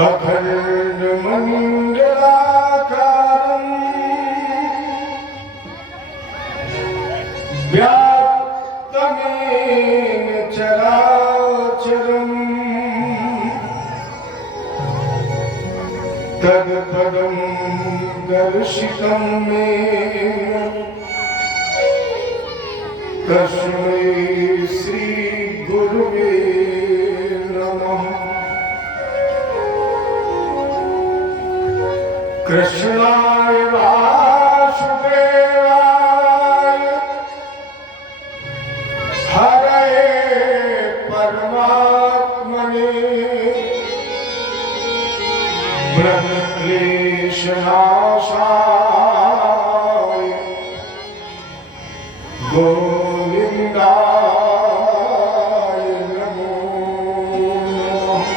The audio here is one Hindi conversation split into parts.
अखंड मंडलाकारं व्याप्तमेन चराचरं तत्पदं दर्शितं मे तस्मै श्री गुरुवे नमः। कृष्णाय वासुदेवाय हरये परमात्मने ब्रह्मक्लेशनाशाय गोविन्दाय नमो नमः।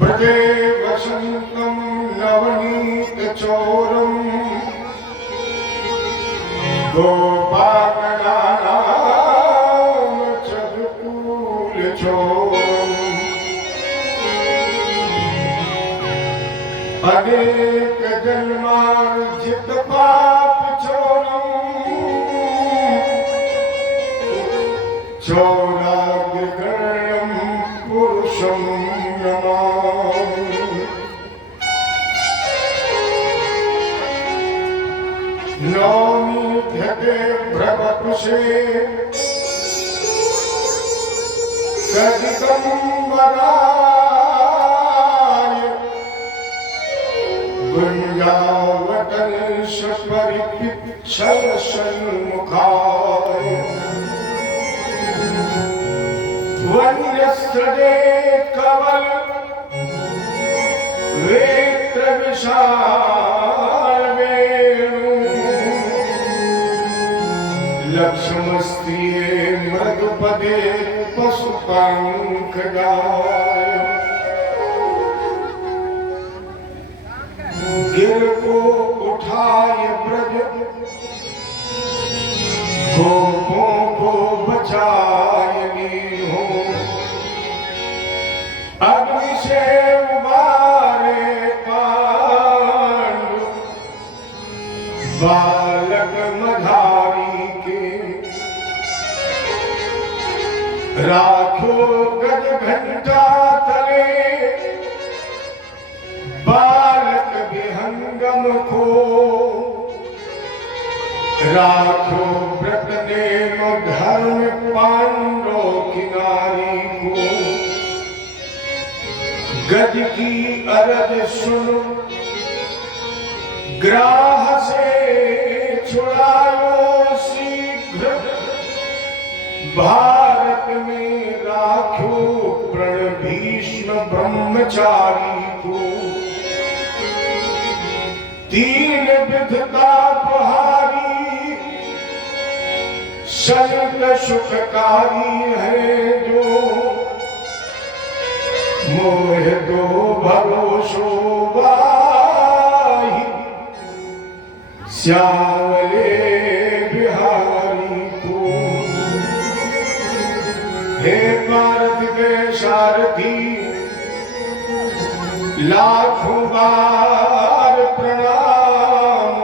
ब्रजे वसन्तं नवनीतचोरं गोपालनानां चतुर्कुलचोरम् अनेक जन्मार्जित पाप चौराग्रगण्यं पुरुषं नमामि। नौमीध्यते भ्रमकुशे सदिगम्बराय गुञ्जावतंश परिपिच्छल सन्मुखाय वन्यस्त्रजे कवल वेत्र विशाल वेणु लक्ष्मस्त्रिये मृदुपदे पशुपंखगाय गिर को उठाए ब्रज गोपों को बचाए नीहो अग्नि से उबारे पांडु बालक मधारी के राखो गज घंटा तले बालक विहंगम को राखो व्रत नेम धर्म पांडो किनारी को गज की अरज सुन ग्राह से छुड़ाओ शीघ्र भारत में राखो प्रण भीष्म ब्रह्मचारी को तीन विधता पहारी संत सुखकारी है जो मोह दो भरोसो बाही श्यामले बिहारी को। हे भारत के सारथी लाखों बार प्रणाम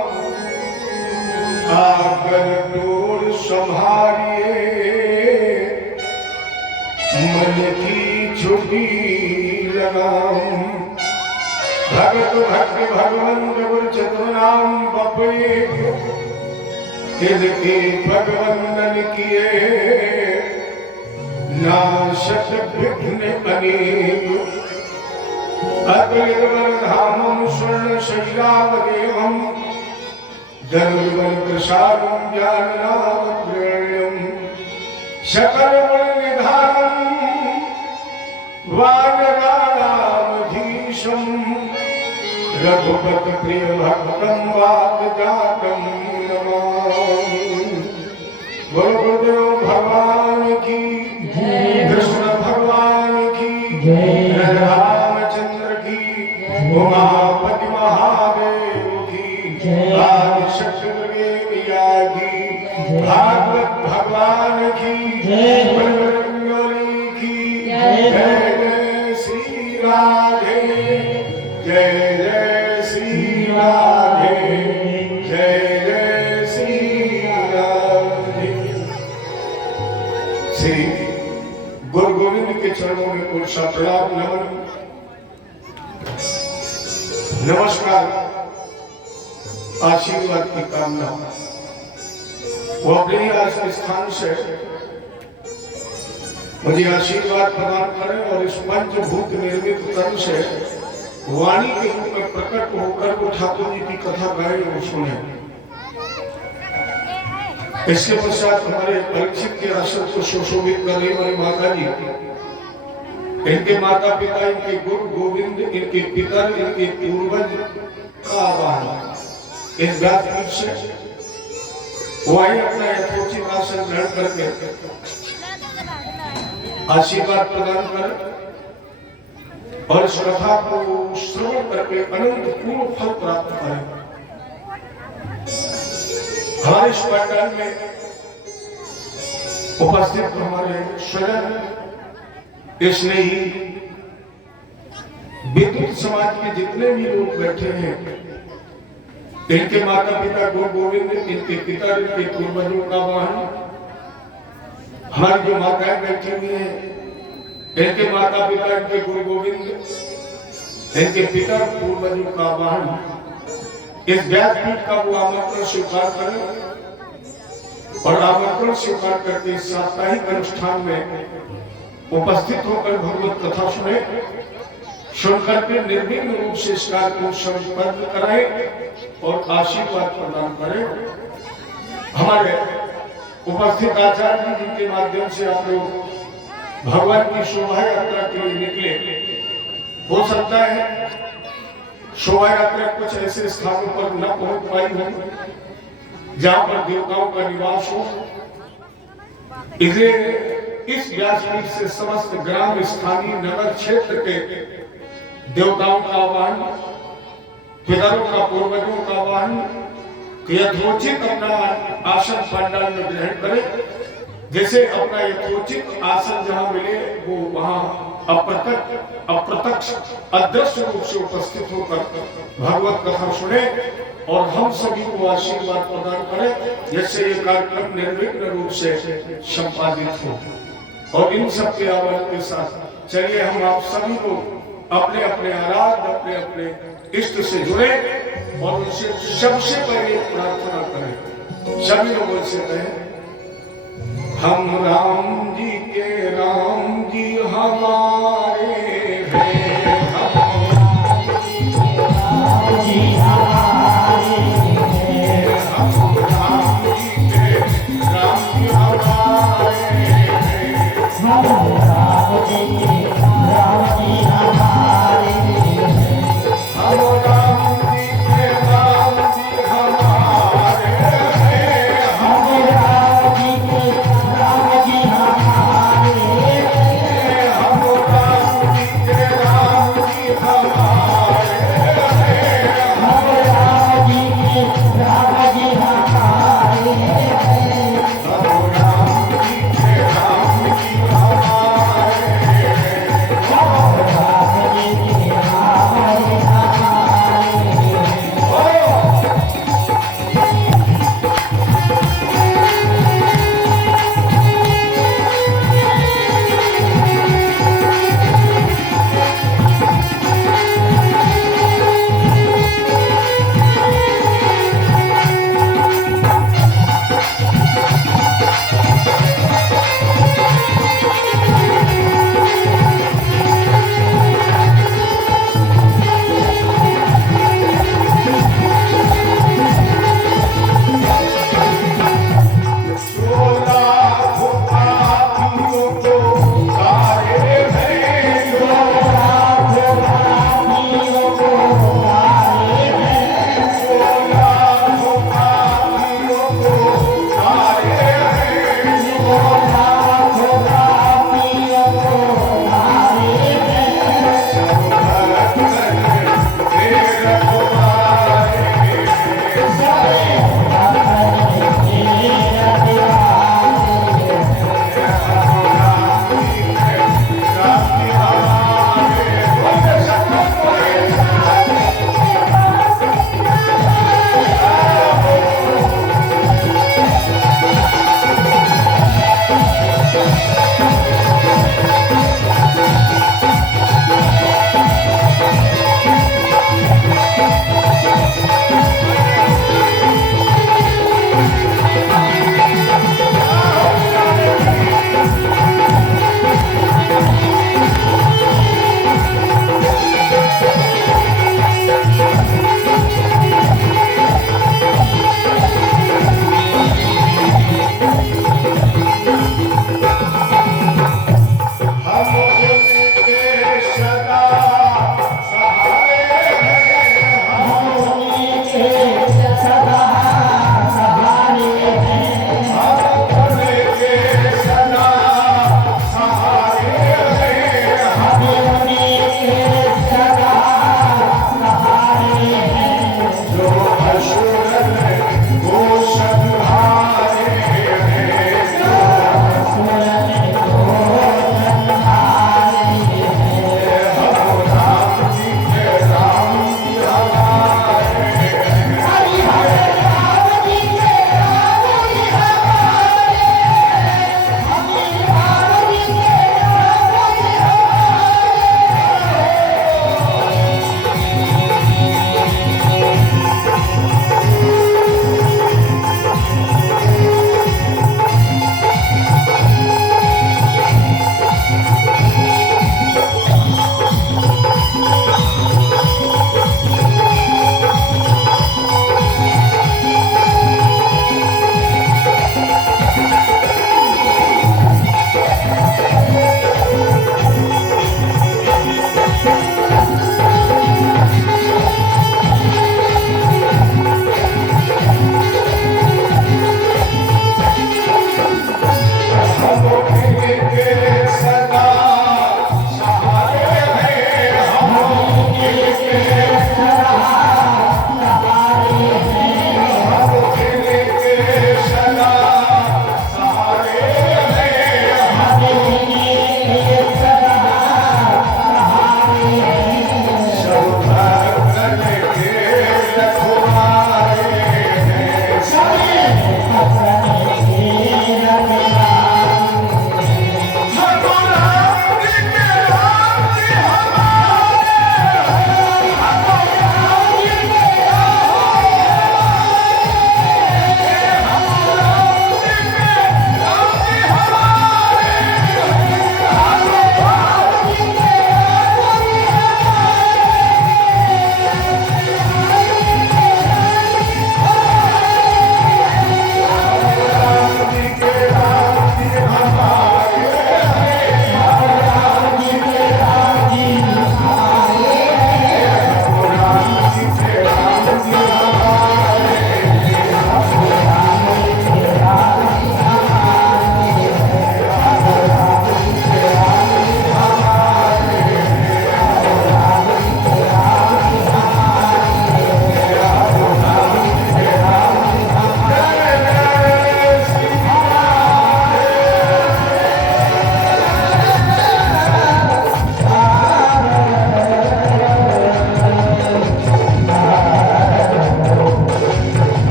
आकर डोर संभालिए मन की छुट्टी लगाऊं। भगत भक्त भगवंत गुरु चतुर्नाम बपे इनके भगवंदन किए नाशक विघ्न अनेक अग्निर्वरधामं स्वर्णशैलावदेवं धनुर्बल प्रसादं ज्ञाननामग्रण्यं सकलबलनिधानं वानराणामधीशं रघुपति प्रिय भक्तं वातजातं नमामि। गुरुदेव भगवान की कृष्ण भगवान की रामचंद्र की उमापति महादेव की आदिशक्ति मैया की भागवत भगवान की बजरंगबली की जय जय श्री राधे जय जय श्री राधे जय जय श्री राधे। श्री गुरु गोविंद के चरणों में पुरुषा प्रणाम नमन नमस्कार आशीर्वाद की कामना। वो अपने आज के स्थान से मुझे आशीर्वाद प्रदान करें और इस पंचभूत निर्मित तन से वाणी के रूप में प्रकट होकर वो ठाकुर जी की कथा गाए और सुने। इसके पश्चात हमारे परीक्षित के आश्रम को सुशोभित कर रही हमारी माता जी, इनके माता पिता, इनके गुरु गोविंद, इनके पिता, इनके पूर्वज का आह्वान इस व्यासपीठ से वही अपना यथोचित आसन ग्रहण करके आशीर्वाद प्रदान कर और इस कथा को श्रवण करके अनंत पूर्ण फल प्राप्त करें। हमारे इस पंडाल में उपस्थित हमारे स्वजन स्नेही विद्युत समाज के जितने भी लोग बैठे हैं, इनके माता पिता गुरु गोविंद, इनके पिता, इनके पूर्वजों का वाहन, हमारी जो माताएं बैठी हुई हैं, इनके माता पिता, इनके गुरु गोविंद, इनके पिता, पूर्वजों का वाहन, इस व्यासपीठ का वो आमंत्रण स्वीकार करें और आमंत्रण स्वीकार करके इस साप्ताहिक अनुष्ठान में उपस्थित होकर भगवत कथा सुने, सुनकर के निर्विघ्न रूप से इस कार्य को संपन्न कराएं और आशीर्वाद प्रदान करें। हमारे उपस्थित आचार्य जी जिनके माध्यम से आप लोग भगवान की शोभा यात्रा के लिए निकले, हो सकता है शोभा यात्रा कुछ ऐसे स्थानों पर न पहुंच पाई हो जहां पर देवताओं का निवास हो, इसलिए इस व्यासपीठ से समस्त ग्राम, स्थानीय, नगर क्षेत्र के देवताओं का आह्वान, पितरों का, पूर्वजों का आह्वान यथोचित अपना आसन पंडाल में ग्रहण करें। जैसे अपना यथोचित आसन जहां मिले वो वहां अप्रत्यक्ष अदृश्य रूप से उपस्थित होकर भगवत कथा सुने और हम सभी को आशीर्वाद प्रदान करें, जिससे ये कार्यक्रम निर्विघ्न रूप से संपादित हो। और इन सब के आह्वान के साथ चलिए हम आप सभी लोग अपने अपने आराध्य, अपने अपने इष्ट से जुड़े और उनसे सबसे पहले प्रार्थना करें। सभी लोग उनसे कहें, हम राम जी के राम जी हमारे हैं, हम राम जी के राम जी हमारे हैं, हम राम जी के राम जी हमारे हैं, हम राम जी के राम जी हमारे हैं, हम राम जी के राम जी हमारे हैं, हम राम जी के राम जी हमारे हैं।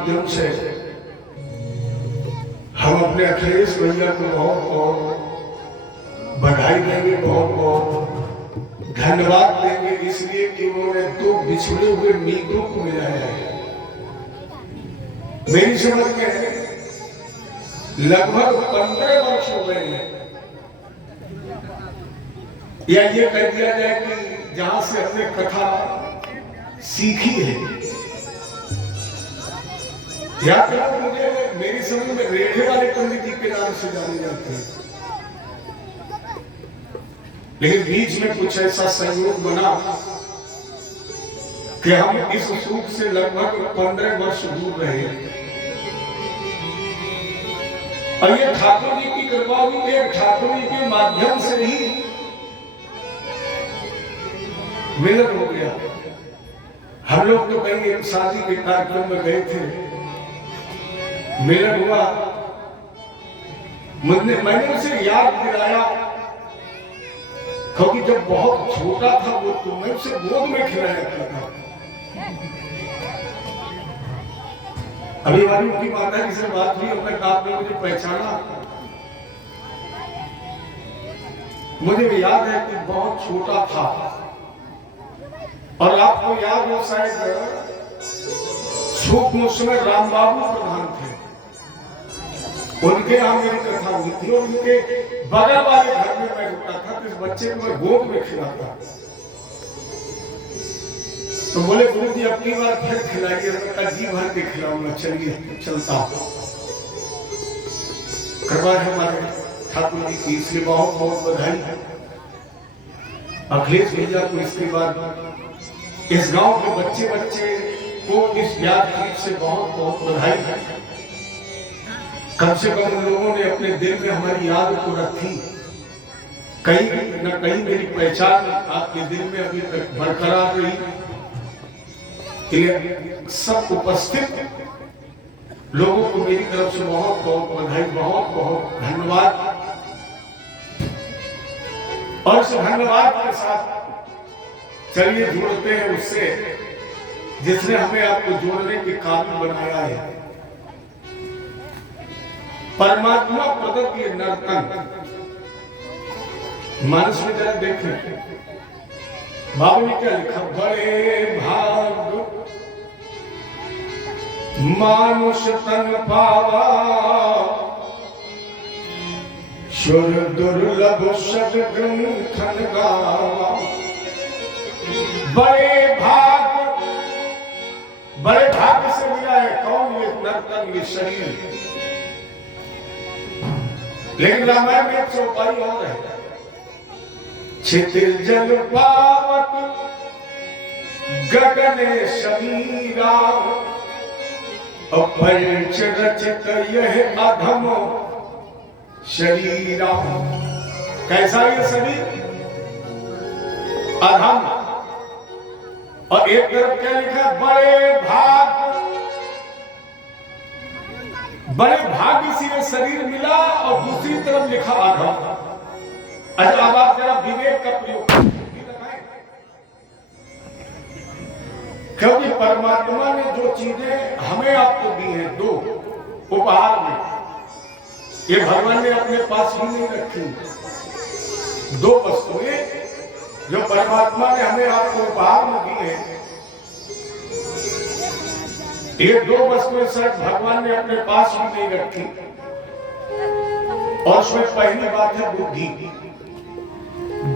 माध्यम से हम अपने अखिलेश भैया को बहुत बहुत बधाई देंगे, बहुत बहुत धन्यवाद देंगे, इसलिए कि उन्होंने दो बिछड़े हुए मित्रों को मिलाया है। मेरी समझ में लगभग 15 वर्ष हो गए हैं, या ये कह दिया जाए कि जहां से हमने कथा सीखी है। याद रखो, मुझे मेरी समझ में रेढ़े वाले पंडित जी के नाम से जाने जाते हैं, लेकिन बीच में कुछ ऐसा संयोग बना कि हम इस सुख से लगभग 15 वर्ष दूर रहे। और ये ठाकुर जी की कृपा भी एक ठाकुर जी के माध्यम से ही मिलन हो गया। हम लोग तो कहीं एक शादी के कार्यक्रम में गए थे, मिलन हुआ, मैंने उसे याद दिलाया, क्योंकि जब बहुत छोटा था वो, तो मैं उसे गोद में खिलाया करता था। अभी वाली उनकी माता जी से बात हुई, अपने आपने मुझे पहचाना। मुझे याद है कि बहुत छोटा था, और आपको याद हो शायद सूक्ष्म उसमें राम बाबू प्रधान थे, उनके यहाँ मेरी कथा हुई थी, और उनके बगल वाले घर में मैं रुका था, तो इस बच्चे को मैं गोद में खिलाता। तो बोले गुरु जी अपनी बार फिर खिलाइए। मैं कहा जी भर के खिलाऊंगा, चलिए चलता। कृपा है हमारे ठाकुर जी की, इसलिए बहुत बहुत बधाई है अखिलेश भैया को। इसके बाद इस गांव के बच्चे को इस व्यासपीठ से बहुत बहुत बधाई है। कम से कम उन लोगों ने अपने दिल में हमारी याद को रखी, कहीं न कहीं मेरी पहचान आपके दिल में अभी तक बरकरार रही। सब उपस्थित लोगों को मेरी तरफ से बहुत बहुत बधाई, बहुत बहुत धन्यवाद। और इस धन्यवाद के साथ चलिए जोड़ते हैं उससे जिसने हमें आपको जोड़ने के काबिल बनाया है। परमात्मा प्रदत्त ये नर्तन मानस में जरा देखें, बाबू ने क्या लिखा, बड़े भाग मानुष तन पावा, शुर दुर्लभ सदग्रंथन गावा। बड़े भाग से मिला है कौन, ये नर्तन, ये शरीर। लेकिन रामायण में एक चौपाई और है, छितिर जल पावक गगने शमीरा, अपरिच रचित यह अधम शरीरा। कैसा ये शरीर? अधम। और एक तरफ क्या लिखा, बड़े भाग्य से ये शरीर मिला, और दूसरी तरफ लिखा अधम। अच्छा, अब आप जरा विवेक का प्रयोग लगाएं, क्योंकि परमात्मा ने जो चीजें हमें आपको दी हैं दो उपहार में, ये भगवान ने अपने पास ही नहीं रखी। दो वस्तुएं जो परमात्मा ने हमें आपको उपहार में दी है, ये दो वस्तुएं शायद भगवान ने अपने पास ही नहीं रखी। और उसमें पहली बात है बुद्धि,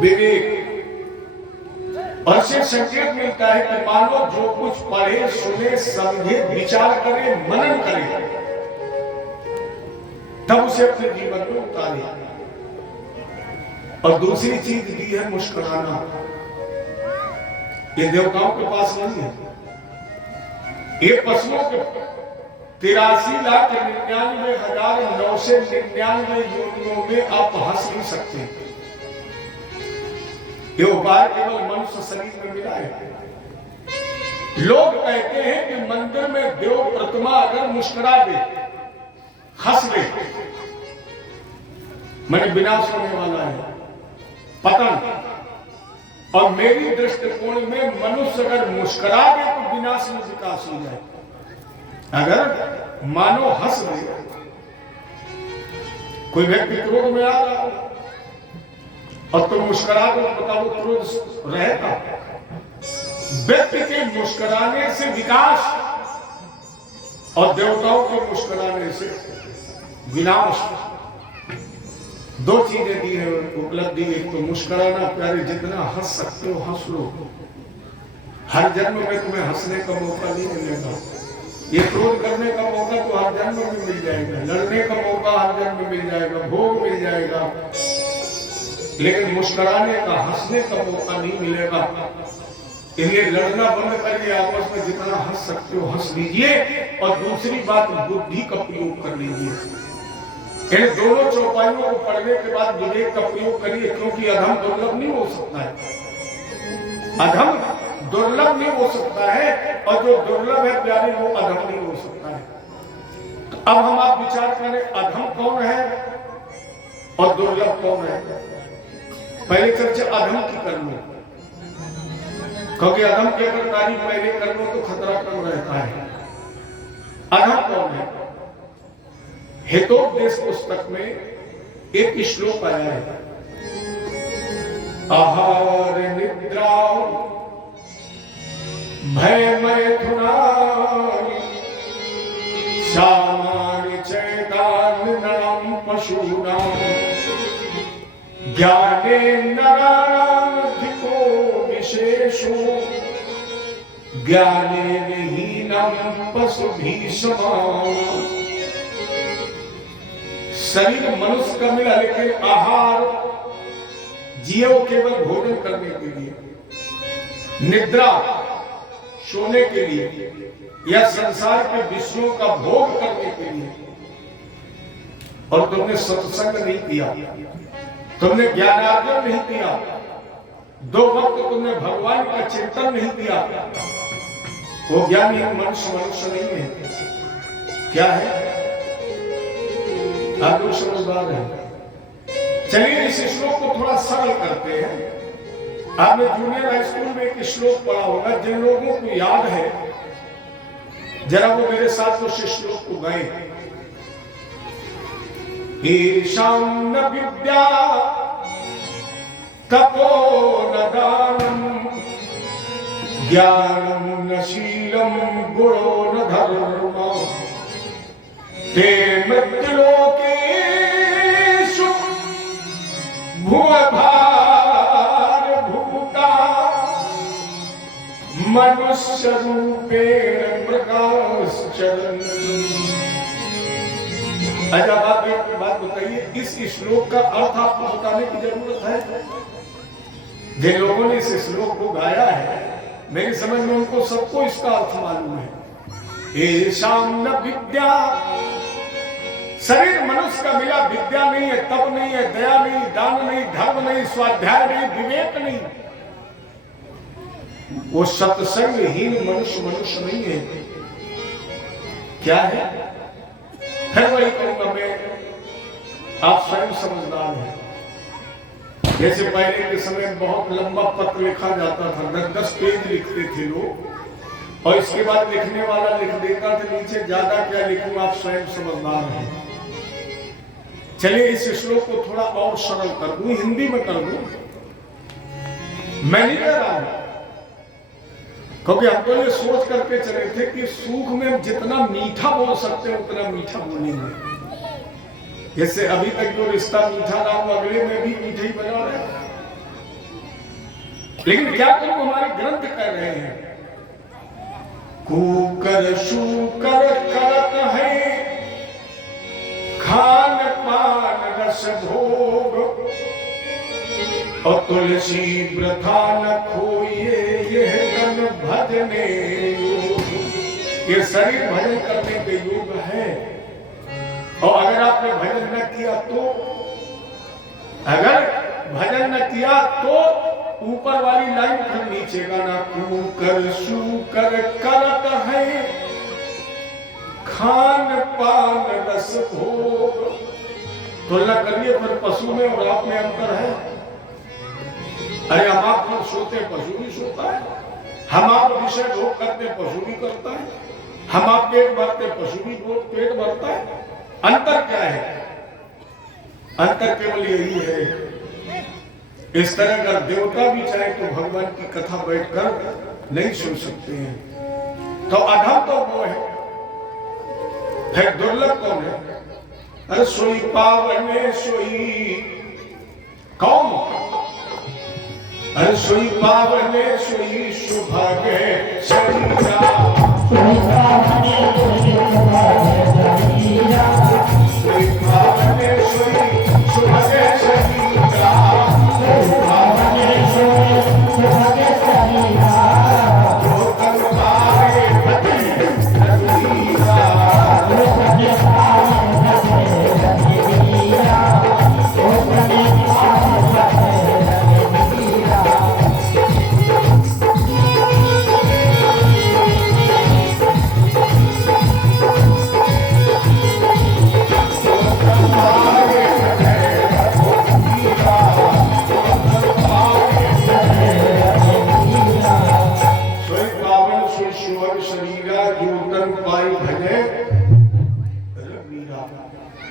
विवेक। और इससे संकेत मिलता है कि मानो जो कुछ पढ़े, सुने, समझे, विचार करे, मनन करे, तब उसे अपने जीवन में उतारे। और दूसरी चीज दी है मुस्कुराना। ये देवताओं के पास नहीं है, ये पशुओं के 83,99,999 योनियों में आप हंस नहीं सकते। ये उपहार केवल मनुष्य शरीर में मिला है। लोग कहते हैं कि मंदिर में देव प्रतिमा अगर मुस्कुरा दे, हंस दे, मैंने विनाश होने वाला है, पतन। और मेरी दृष्टिकोण में मनुष्य अगर मुस्कुरा दे तो विनाश में विकास हो जाए। अगर मानो हंस दे, कोई व्यक्ति क्रोध में आ रहा हो और तुम मुस्कुरा दो, बताओ क्रोध रहेगा? व्यक्ति के मुस्कुराने से विकास और देवताओं के मुस्कुराने से विनाश, दो चीजें दी है उपलब्धि। एक तो मुस्कुराना, प्यारे जितना हंस सकते हो हंस लो, हर जन्म में तुम्हें हंसने का मौका नहीं मिलेगा। ये क्रोध करने का मौका तो हर जन्म में मिल जाएगा, लड़ने का मौका हर जन्म में मिल जाएगा, भोग मिल जाएगा, लेकिन मुस्कुराने का, हंसने का मौका नहीं मिलेगा। इसलिए लड़ना बंद करिए, आपस में जितना हंस सकते हो हंस लीजिए। और दूसरी बात, बुद्धि का प्रयोग कर लीजिए। इन दोनों चौपाइयों को पढ़ने के बाद विवेक का प्रयोग करिए, क्योंकि अधम दुर्लभ नहीं हो सकता है। अधम दुर्लभ नहीं हो सकता है, और जो दुर्लभ है प्यारे वो अधम नहीं हो सकता है। तो अब हम आप विचार करें, अधम कौन है और दुर्लभ कौन है। पहले चर्चा अधम की कर लो, क्योंकि अधम की अगर तारीफ पहले कर लो तो खतरा कम रहता है। अधम कौन है? हितोपदेश पुस्तक में एक श्लोक आया है, आहार निद्रा भय मैथुनानि सामान्य चैतान्यम पशूनां ज्ञाने नराधिको विशेषो ज्ञाने हीनम पशुभिः समानम्। शरीर मनुष्य का मिला, लेकिन आहार जियो केवल भोजन करने के लिए, निद्रा सोने के लिए, या संसार के विषयों का भोग करने के लिए। और तुमने सत्संग नहीं किया, तुमने ज्ञानार्जन नहीं किया, दो वक्त तुमने भगवान का चिंतन नहीं किया, वो ज्ञानी मनुष्य मनुष्य नहीं है। क्या है? आप लोग समझदार हैं। चलिए इस श्लोक को थोड़ा सरल करते हैं। आपने जूनियर हाई स्कूल में एक श्लोक पढ़ा होगा, जिन लोगों को याद है जरा वो मेरे साथ उस श्लोक को गाए। ईशान न विद्या तपो न दानम ज्ञानम न शीलम गुणो न धर्म ते मृत्युलोकेषु भुवभार भूता मनुष्य रूपेण मृगाश्चरन्ति। अच्छा बात बताइए, इस श्लोक का अर्थ आपको बताने की जरूरत है? जिन लोगों ने इस श्लोक को गाया है, मेरी समझ में उनको सबको इसका अर्थ मालूम है। एषां न विद्या, शरीर मनुष्य का मिला, विद्या नहीं है, तप नहीं है, दया नहीं, दान नहीं, धर्म नहीं, स्वाध्याय नहीं, विवेक नहीं, वो सत्संगहीन मनुष्य मनुष्य नहीं है। क्या है? फिर वही कहूंगा मैं, आप स्वयं समझदार हैं। जैसे पहले के समय बहुत लंबा पत्र लिखा जाता था, 10-10 पेज लिखते थे लोग, और इसके बाद लिखने वाला लिख देता था नीचे, ज्यादा क्या लिखूं, आप स्वयं समझदार हैं। चलिए इस श्लोक को थोड़ा और सरल कर दूं, हिंदी में कर दूं। मैं नहीं कह रहा हूं, क्योंकि हम तो ये सोच करके चले थे कि सुख में जितना मीठा बोल सकते हैं उतना मीठा बोलेंगे। जैसे अभी तक जो रिश्ता मीठा ना हो, अगले में भी मीठा ही बना रहे। लेकिन क्या तुम हमारे ग्रंथ कह रहे हैं? कूकर शूकर करत है खान पान रस भोग, और तुलसी वृथा न खोइए यह तन भजने योग। ये शरीर भजन करने के योग है, और अगर आपने भजन न किया तो, अगर भजन न किया तो ऊपर वाली लाइन फिर नीचे गाना, कूकर शूकर करत है खान पान रस भोग। तुलना करिए फिर पशु में और आप में अंतर है। अरे हम आप लोग सोते, पशु भी सोता है। हम आप विषय भोग करते, पशु भी करता है। हम आप पेट भरते, पशु भी पेट भरता है। अंतर क्या है? अंतर केवल यही है, इस तरह अगर देवता भी चाहे तो भगवान की कथा बैठकर नहीं सुन सकते हैं। तो अधम तो वो है, फिर दुर्लभ कौन है? अरे सोई पावने सोई कौन? अरे सोई पावने सोई सुभागे शरीरा, सोई पावने सोई सुभागे शरीरा,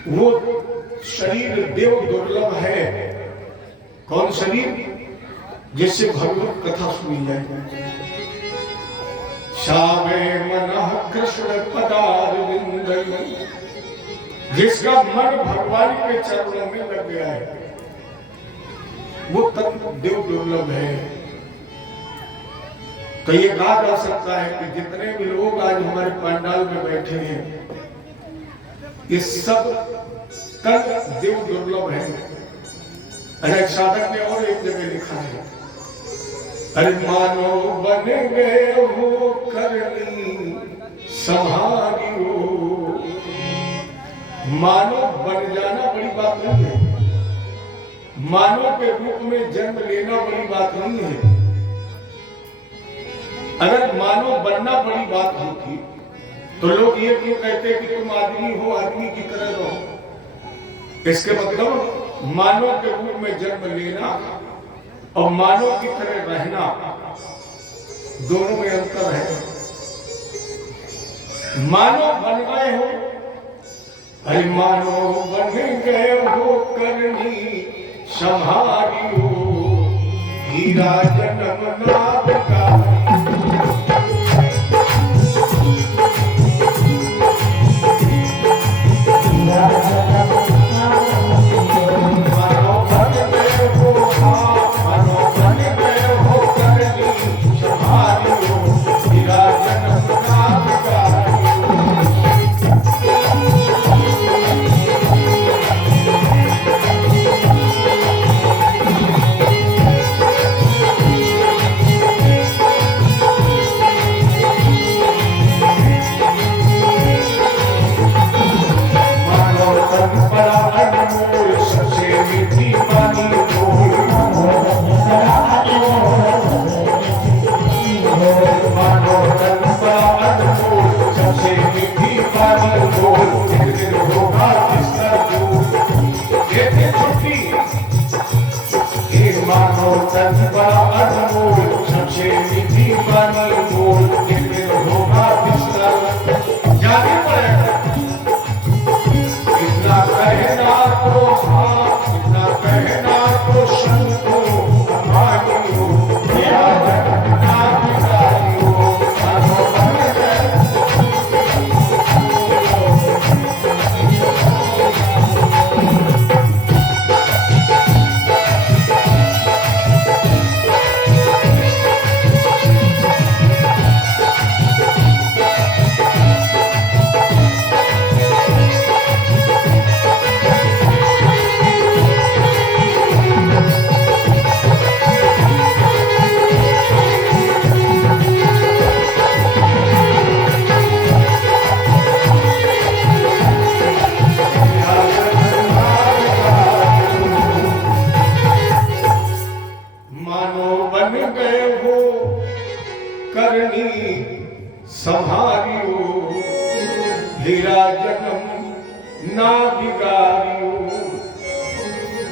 वो शरीर देव दुर्लभ है। कौन शरीर? जिससे भगवत कथा सुनी जाए। श्यामे मनः कृष्ण पदारविंद, जिसका मन भगवान के चरणों में लग गया है, वो तत्व देव दुर्लभ है। तो ये कहा जा सकता है कि जितने भी लोग आज हमारे पंडाल में बैठे हैं, ये सब कल देव दुर्लभ है। अरे साधक ने और एक जगह लिखा है, अरे मानो बन गए हो करनी संभालियो। मानो बन जाना बड़ी बात नहीं है, मानव के रूप में जन्म लेना बड़ी बात नहीं है। अगर मानव बनना बड़ी बात होती तो लोग ये क्यों कहते कि तुम आदमी हो, आदमी की तरह रहो। इसके मतलब मानव के रूप में जन्म लेना और मानव की तरह रहना, दोनों में अंतर है। मानव बन गए हो, अरे मानव बन गए हो करनी संभालियो, हीरा जन्म नाद का।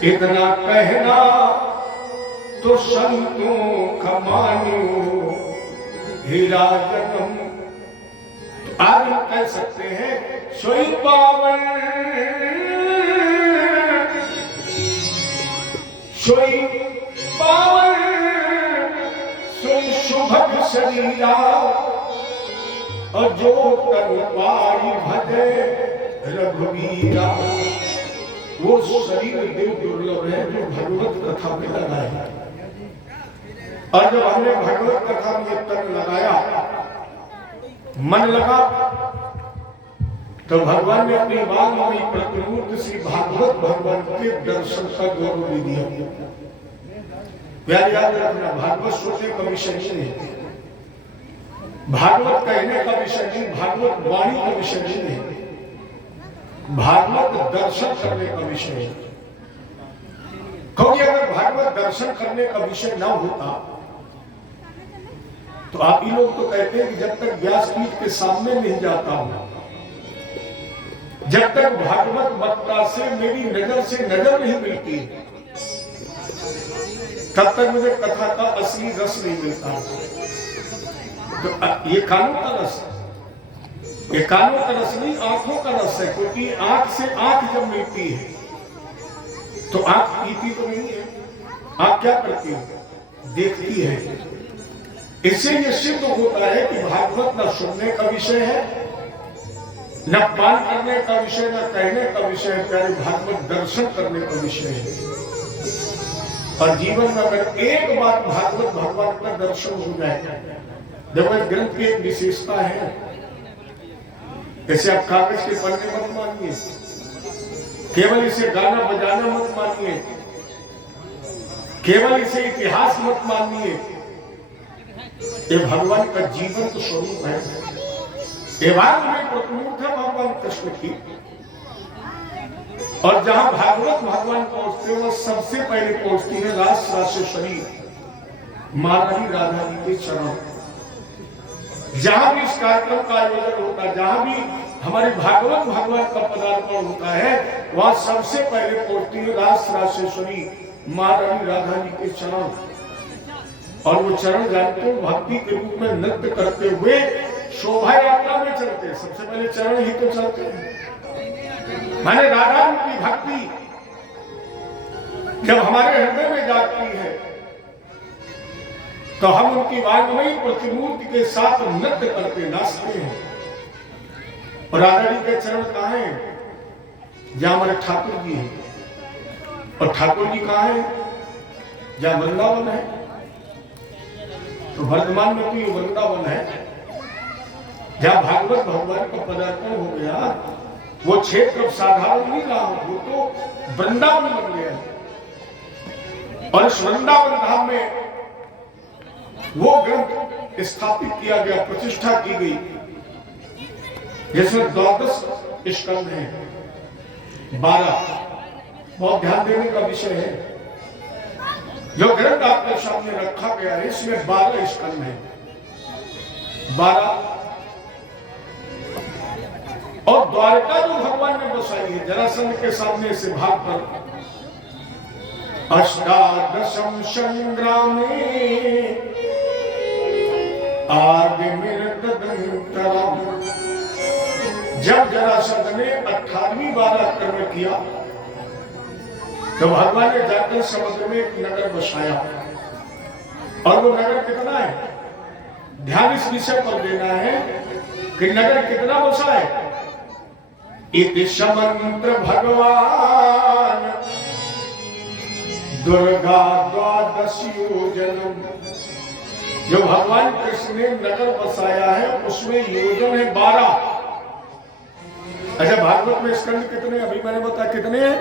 इतना कहना तो संतों का मानियो, हीरा जन्म। तो आज हम कह सकते हैं सोई पावन सोई पावन सोई शुभग शरीरा और जो तन पाई भजे रघुवीरा। वो शरीर दिल दुर्लभ है जो भगवत कथा में लगाया। और जब हमने भगवत कथा में तन लगाया, मन लगा, तो भगवान ने अपनी बाल में प्रतिमूर्ति श्री भागवत भगवान के दर्शन का गौरव भी दिया। प्यार याद रखना, भागवत सुनने का विषय नहीं है, भागवत कहने का विषय नहीं, भागवत वाणी का विषय नहीं है, भागवत दर्शन करने का विषय है। क्योंकि अगर भागवत दर्शन करने का विषय न होता तो आप ही लोग तो कहते हैं कि जब तक व्यासपीठ के सामने नहीं जाता हूं, जब तक भागवत वक्ता से मेरी नजर से नजर नहीं मिलती, तब तक मुझे कथा का असली रस नहीं मिलता। तो ये कानों का रस, ये कानों का रस नहीं, आंखों का रस है। क्योंकि आंख से आंख जब मिलती है तो आंख पीती तो नहीं है, आंख क्या करती है? देखती है। इससे ये सिद्ध होता है कि भागवत न सुनने का विषय है, न पान करने का विषय, न कहने का विषय है, प्यारे भागवत दर्शन करने का विषय है। और जीवन में अगर एक बार भागवत भगवान का दर्शन हो जाए, देखो इस ग्रंथ की एक विशेषता है, जैसे आप कागज के पन्ने मत मानिए, केवल इसे गाना बजाना मत मानिए, केवल इसे इतिहास मत मानिए, ये भगवान का जीवंत स्वरूप है। ये बात में प्रतिमूर्ति है भगवान कृष्ण की। और जहां भागवत भगवान पहुंचते वो सबसे पहले पहुंचती है रास राशेश्वरी माता राधा जी के चरण। जहां भी इस कार्यक्रम का आयोजन होता है, जहां भी हमारे भागवत भगवान का पदार्पण होता है, वहां सबसे पहले पहुंचती है रास राशेश्वरी माता राधा जी के चरण। और वो चरण जानते हो, भक्ति के रूप में नृत्य करते हुए शोभा यात्रा में चलते हैं। सबसे पहले चरण ही तो चलते हैं। माने राधा की भक्ति जब हमारे हृदय में जाती है तो हम उनकी वाग्मयी प्रतिमूर्ति के साथ नृत्य करते नाचते हैं। और राधा जी के चरण कहाँ हैं? जहां हमारे ठाकुर जी हैं। और ठाकुर जी कहाँ हैं? जहां वृंदावन है। तो वर्तमान में तो ये वृंदावन है, जहां भागवत भगवान का पदार्पण हो गया। वो क्षेत्र साधारण नहीं रहा, वो तो वृंदावन बन गया। और इस वृंदावन धाम में वो ग्रंथ स्थापित किया गया, प्रतिष्ठा की गई, जिसमें 12 स्कंद हैं, 12। बहुत ध्यान देने का विषय है। जो ग्रंथ आपके सामने रखा गया है, इसमें 12 स्कंद हैं, 12। और द्वारका जो भगवान ने बसाई है जरासंध के सामने से भाग पर, अष्टादशम संग्रामे आगे मिलतदंतरम। जब जरासंध ने 18वीं बार आक्रमण किया तो भगवान ने जाकर समुद्र में एक नगर बसाया। और वो नगर कितना है? ध्यान इस विषय पर देना है कि नगर कितना बसा है। इति समंत्र भगवान दुर्गा 12 योजनम। जो भगवान कृष्ण ने नगर बसाया है उसमें योजन है 12। अच्छा, भागवत में स्कंद कितने? अभी मैंने बताया कितने हैं?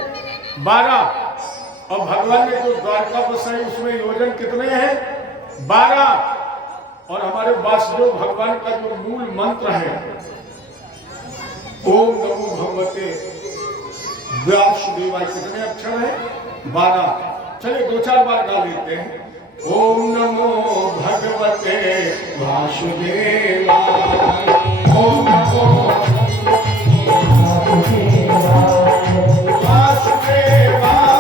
12। और भगवान ने जो द्वारका बसाई उसमें योजन कितने हैं? 12। और हमारे वासुदेव भगवान का जो मूल मंत्र है, ओम नमो भगवते वासुदेवाय, कितने अक्षर है? 12। चलिए 2-4 बार गा लेते हैं। ओम नमो भगवते वासुदेवाय, ओम नमो वासुदेवाय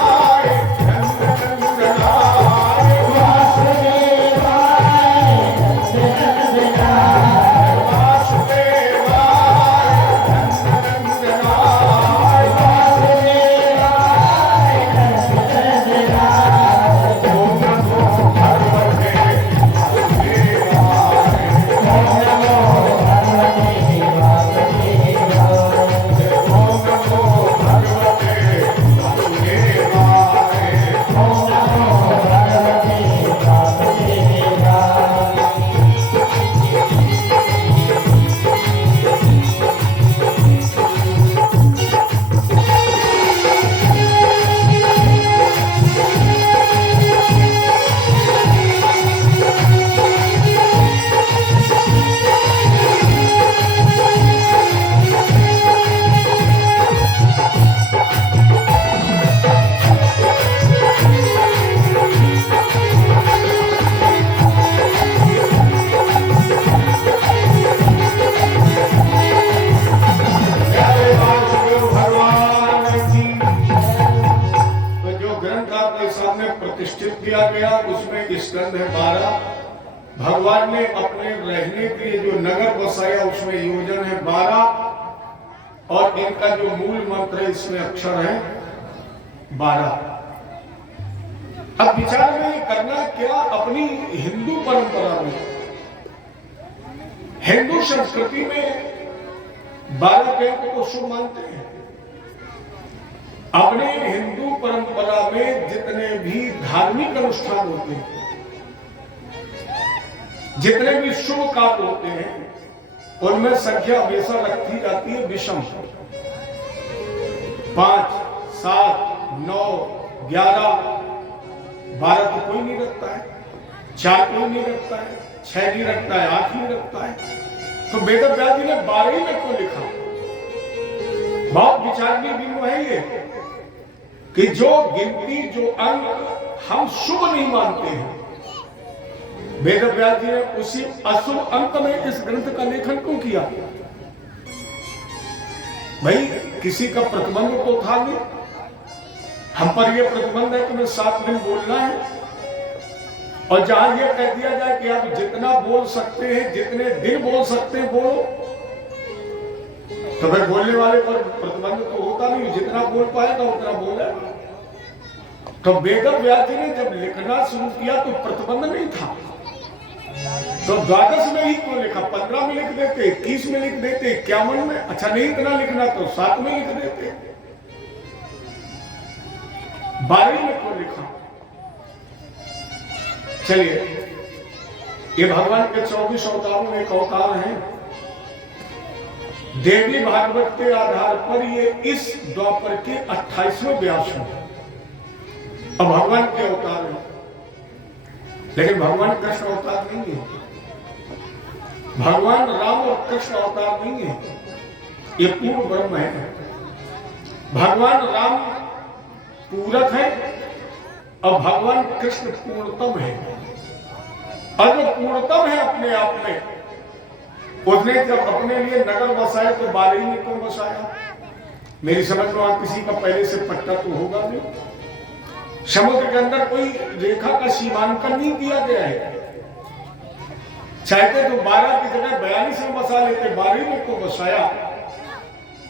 स्कंद है 12। भगवान ने अपने रहने के लिए जो नगर बसाया उसमें योजन है 12, और इनका जो मूल मंत्र है इसमें अक्षर है 12। अब विचार में ये करना क्या, अपनी हिंदू परंपरा में, हिंदू संस्कृति में 12 के अंक को शुभ मानते हैं। अपने हिंदू परंपरा में जितने भी धार्मिक अनुष्ठान होते हैं, जितने भी शुभ कार्य होते हैं, उनमें संख्या हमेशा रखी जाती है विषम। 5, 7, 9, 11, 12 तो कोई नहीं रखता है, 4 कोई नहीं रखता है, 6 नहीं रखता है, 8 नहीं रखता है। तो वेद व्यास जी ने 12 ही में क्यों लिखा? बहुत विचारणीय बिंदु है ये कि जो गिनती, जो अंक हम शुभ नहीं मानते हैं, वेद व्यास जी ने उसी अशुभ अंक में इस ग्रंथ का लेखन क्यों किया? भाई किसी का प्रतिबंध तो था नहीं, हम पर यह प्रतिबंध है कि मैं 7 दिन बोलना है, और जहां यह कह दिया जाए कि आप जितना बोल सकते हैं, जितने दिन बोल सकते हैं बोलो, तो फिर बोलने वाले पर प्रतिबंध तो होता नहीं, जितना बोल पाएगा उतना बोलेगा। तो वेद व्यास जी ने जब लिखना शुरू किया तो प्रतिबंध नहीं था, तो 12 में ही क्यों लिखा? 15 में लिख देते, 21 में लिख देते, 51 में, अच्छा नहीं इतना लिखना तो 7 में लिख देते, 12 में क्यों लिखा? चलिए, ये भगवान के 24 अवतारों में एक अवतार है। देवी भागवत के आधार पर ये इस द्वापर के 28वें व्यास है। अब भगवान के अवतार है, लेकिन भगवान कृष्ण अवतार नहीं है, भगवान राम और कृष्ण अवतार नहीं है, ये पूर्ण ब्रह्म है। भगवान राम पूरक है और भगवान कृष्ण पूर्णतम है। और जो पूर्णतम है अपने आप में, उसने जब अपने लिए नगर बसाया तो 12 में क्यों बसाया? मेरी समझ में किसी का पहले से पट्टा तो होगा नहीं। समुद्र के अंदर कोई रेखा का सीमांकन नहीं दिया गया है, चाहते तो 12 की जगह 42 में बसा लेते, 12 में क्यों बसाया?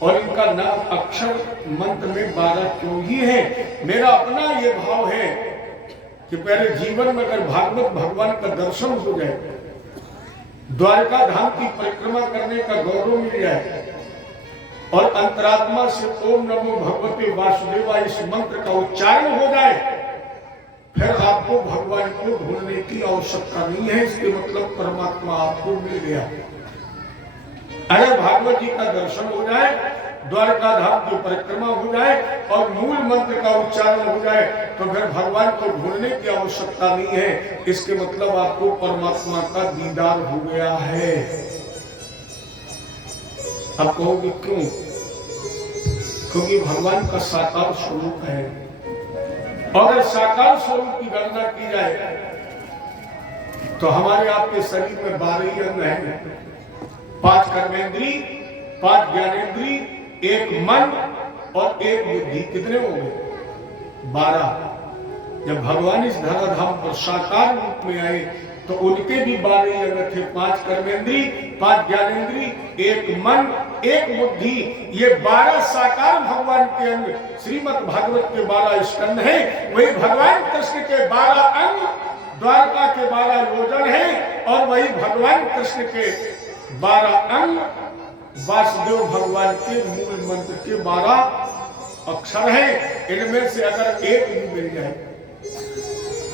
और इनका नाम अक्षर मंत्र में 12 क्यों ही है? मेरा अपना ये भाव है कि पहले जीवन में अगर भागवत भगवान का दर्शन हो जाए, द्वारका धाम की परिक्रमा करने का गौरव मिल जाए, और अंतरात्मा से ओम नमो भगवते वासुदेवाय इस मंत्र का उच्चारण हो जाए, फिर आपको भगवान को ढूंढने की आवश्यकता नहीं है। इसके मतलब परमात्मा आपको मिल गया। अगर भागवत जी का दर्शन हो जाए, द्वारका धाम की परिक्रमा हो जाए और मूल मंत्र का उच्चारण हो जाए, तो फिर भगवान को ढूंढने की आवश्यकता नहीं है। इसके मतलब आपको परमात्मा का दीदार हो गया है। अब कहोगे क्यों? क्योंकि भगवान का साकार स्वरूप है। अगर साकार स्वरूप की गणना की जाए तो हमारे आपके शरीर में 12 ही अंग हैं। 5 कर्मेंद्री, 5 ज्ञानेंद्री, 1 मन और 1 बुद्धि। कितने हो गए? 12। जब भगवान इस धराधाम पर साकार रूप में आए तो उनके भी 12 अंग थे। 5 कर्मेंद्री, 5 ज्ञानेंद्री, 1 मन, 1 बुद्धि। ये 12 साकार भगवान के अंग श्रीमद् भागवत के 12 स्कंद हैं। वही भगवान कृष्ण के 12 अंग द्वारका के 12 योजन हैं, और वही भगवान कृष्ण के 12 अंग वासुदेव भगवान के मूल मंत्र के 12 अक्षर हैं। इनमें से अगर एक भी मिल जाए,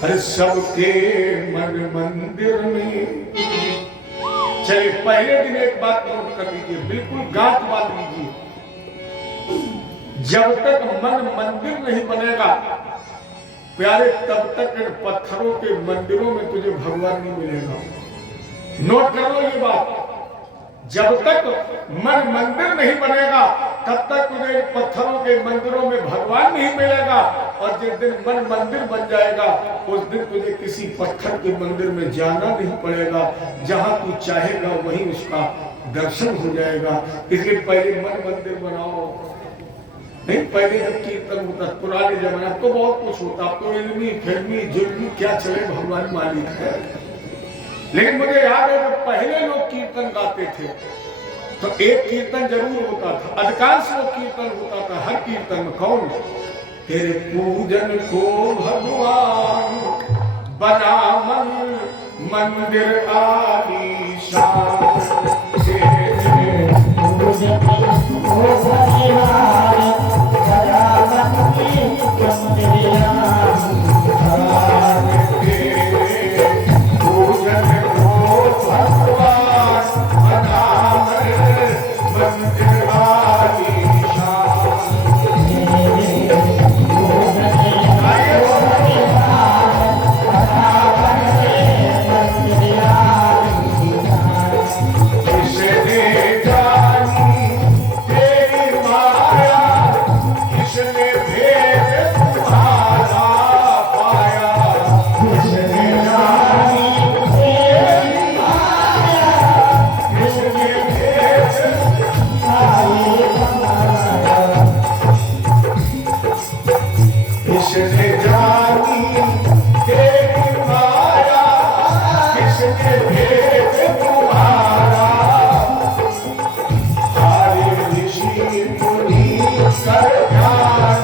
अरे सबके मन मंदिर में। चलिए पहले दिन एक बात नोट कर लीजिए, बिल्कुल गांठ बांध लीजिए। जब तक मन मंदिर नहीं बनेगा प्यारे, तब तक इन पत्थरों के मंदिरों में तुझे भगवान नहीं मिलेगा। नोट कर लो ये बात। जब तक मन मंदिर नहीं बनेगा तब तक तुझे पत्थरों के मंदिरों में भगवान नहीं मिलेगा, और जिस दिन मन मंदिर बन जाएगा उस दिन तुझे किसी पत्थर के मंदिर में जाना नहीं पड़ेगा। जहां तू चाहेगा वहीं उसका दर्शन हो जाएगा। इसलिए पहले मन मंदिर बनाओ। नहीं, पहले जब कीर्तन होता पुराने जमाने, अब तो बहुत कुछ होता, अब तो इल्मी फिल्मी जुल्मी क्या चले भगवान मालिक है। लेकिन मुझे याद है जब पहले लोग कीर्तन गाते थे तो एक कीर्तन जरूर होता था, अधिकांश लोग कीर्तन होता था। हर कीर्तन में कौन? तेरे पूजन को भगवान बना मंदिर आलीशान, तेरे पूजन को भगवान बना मंदिर आलीशान, तेरे पूजन को भगवान बना मंदिर आलीशान। किसने जानी तेरी माया, किसने भेद तुम्हारा, सारे ऋषि मुनि कर ध्यान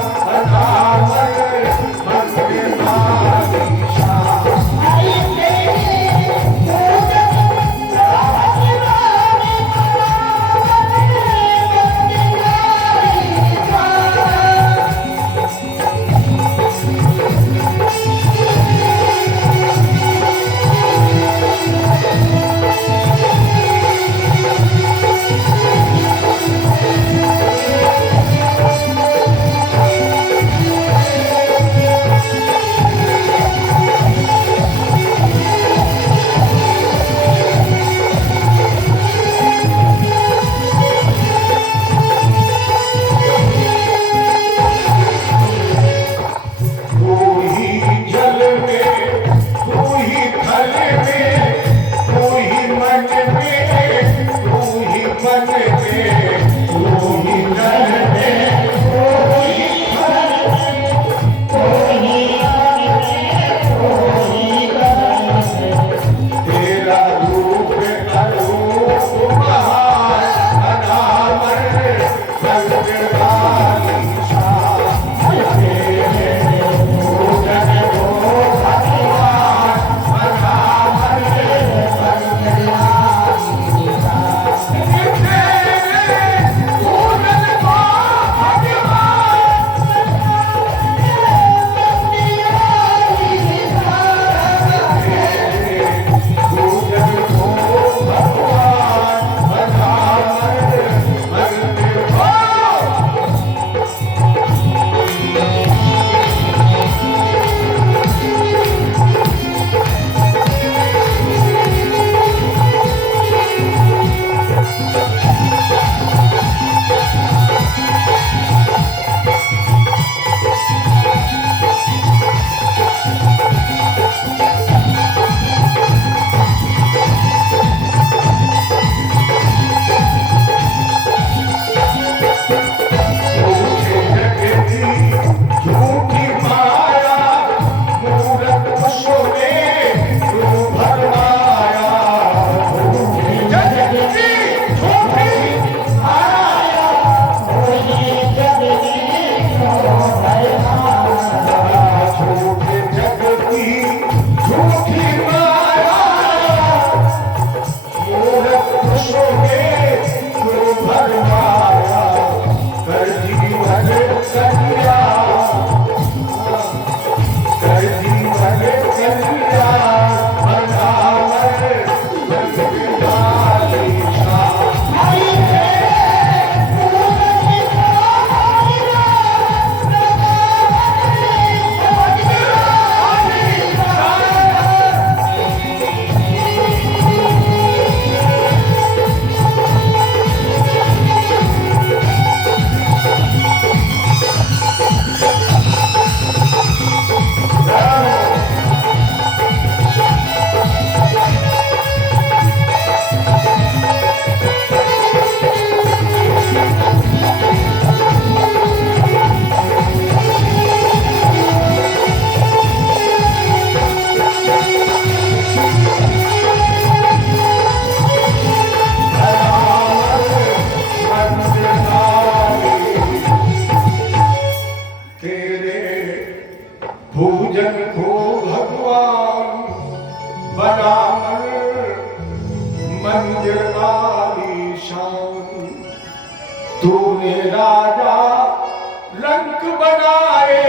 कलंक बनाए,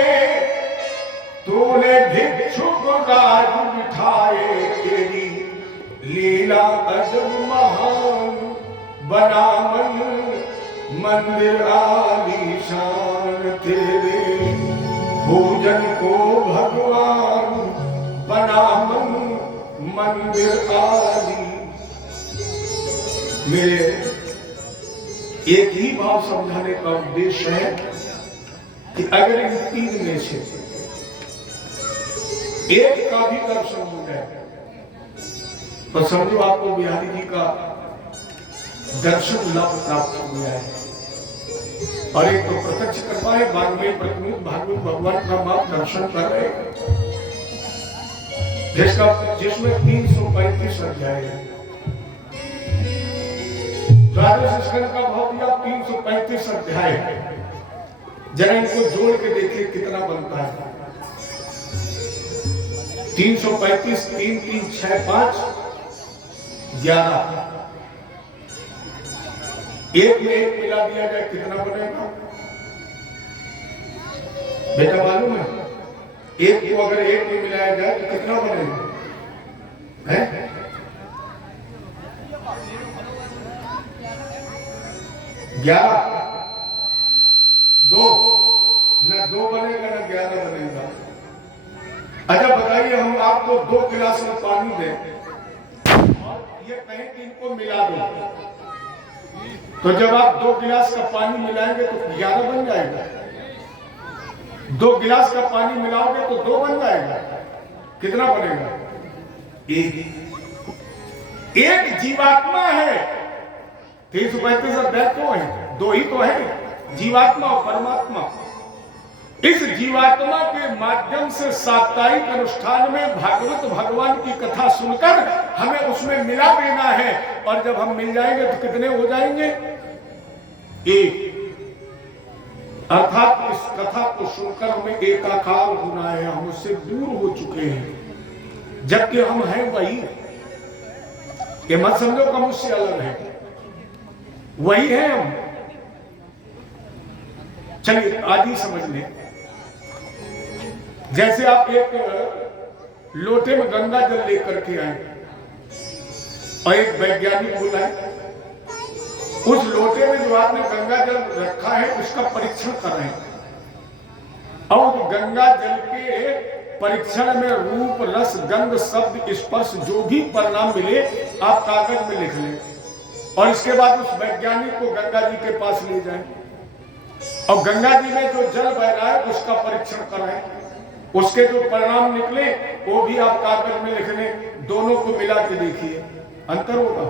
तूने भिक्षुक राज बिठाए, तेरी लीला अजब महान, बना मन मंदिर आलीशान, तेरे पूजन को भगवान, बना मन मंदिर आली। मेरे एक ही भाव समझाने का उद्देश्य है कि अगर इन तीन में से एक का भी दर्शन हो जाए तो समझो आपको बिहारी जी का दर्शन लाभ प्राप्त हो गया है। और एक तो प्रत्यक्ष कर पाए, बाद में प्रतिमुख भागवत भगवान का माप दर्शन कर रहे, जिसमें 335 अध्याय है। द्वादश स्कंद का भाव दिया 335 अध्याय। जरा इनको जोड़ के देखिए कितना बनता है। 335 3 3 6 5 11, एक में एक मिला दिया जाए कितना बनेगा बेटा मालूम है? एक को अगर एक में मिलाया जाए तो कितना बनेगा? है 11, 2 न 2 बनेगा न 11 बनेगा। अच्छा बताइए, हम आपको 2 गिलास में पानी दें और ये कहीं कि इनको मिला दो, तो जब आप 2 गिलास का पानी मिलाएंगे तो 11 बन जाएगा। 2 गिलास का पानी मिलाओगे तो 2 बन जाएगा। कितना बनेगा? एक जीवात्मा है। 335 अध्याय तो है, 2 ही तो है, जीवात्मा और परमात्मा। इस जीवात्मा के माध्यम से साप्ताहिक अनुष्ठान में भागवत भगवान की कथा सुनकर हमें उसमें मिला देना है। और जब हम मिल जाएंगे तो कितने हो जाएंगे? एक। अर्थात इस कथा को सुनकर हमें एकाकार होना है, हम उससे दूर हो चुके हैं, जबकि हम हैं वही। ये मत समझो कि हम उससे अलग हैं, वही है हम। चलिए आज ही समझ लें। जैसे आप एक लोटे में गंगा जल लेकर के आए और एक वैज्ञानिक बुलाए, उस लोटे में जो आपने गंगा जल रखा है उसका परीक्षण कर रहे हैं, और गंगा जल के परीक्षण में रूप रस गंध शब्द स्पर्श जो भी परिणाम मिले आप कागज में लिख लें, और इसके बाद उस वैज्ञानिक को गंगा जी के पास ले जाएं और गंगा जी में जो जल बह रहा है उसका परीक्षण कराएं। उसके जो परिणाम निकले वो भी आप कागज में लिख लें, दोनों को मिला के देखिए, अंतर होगा।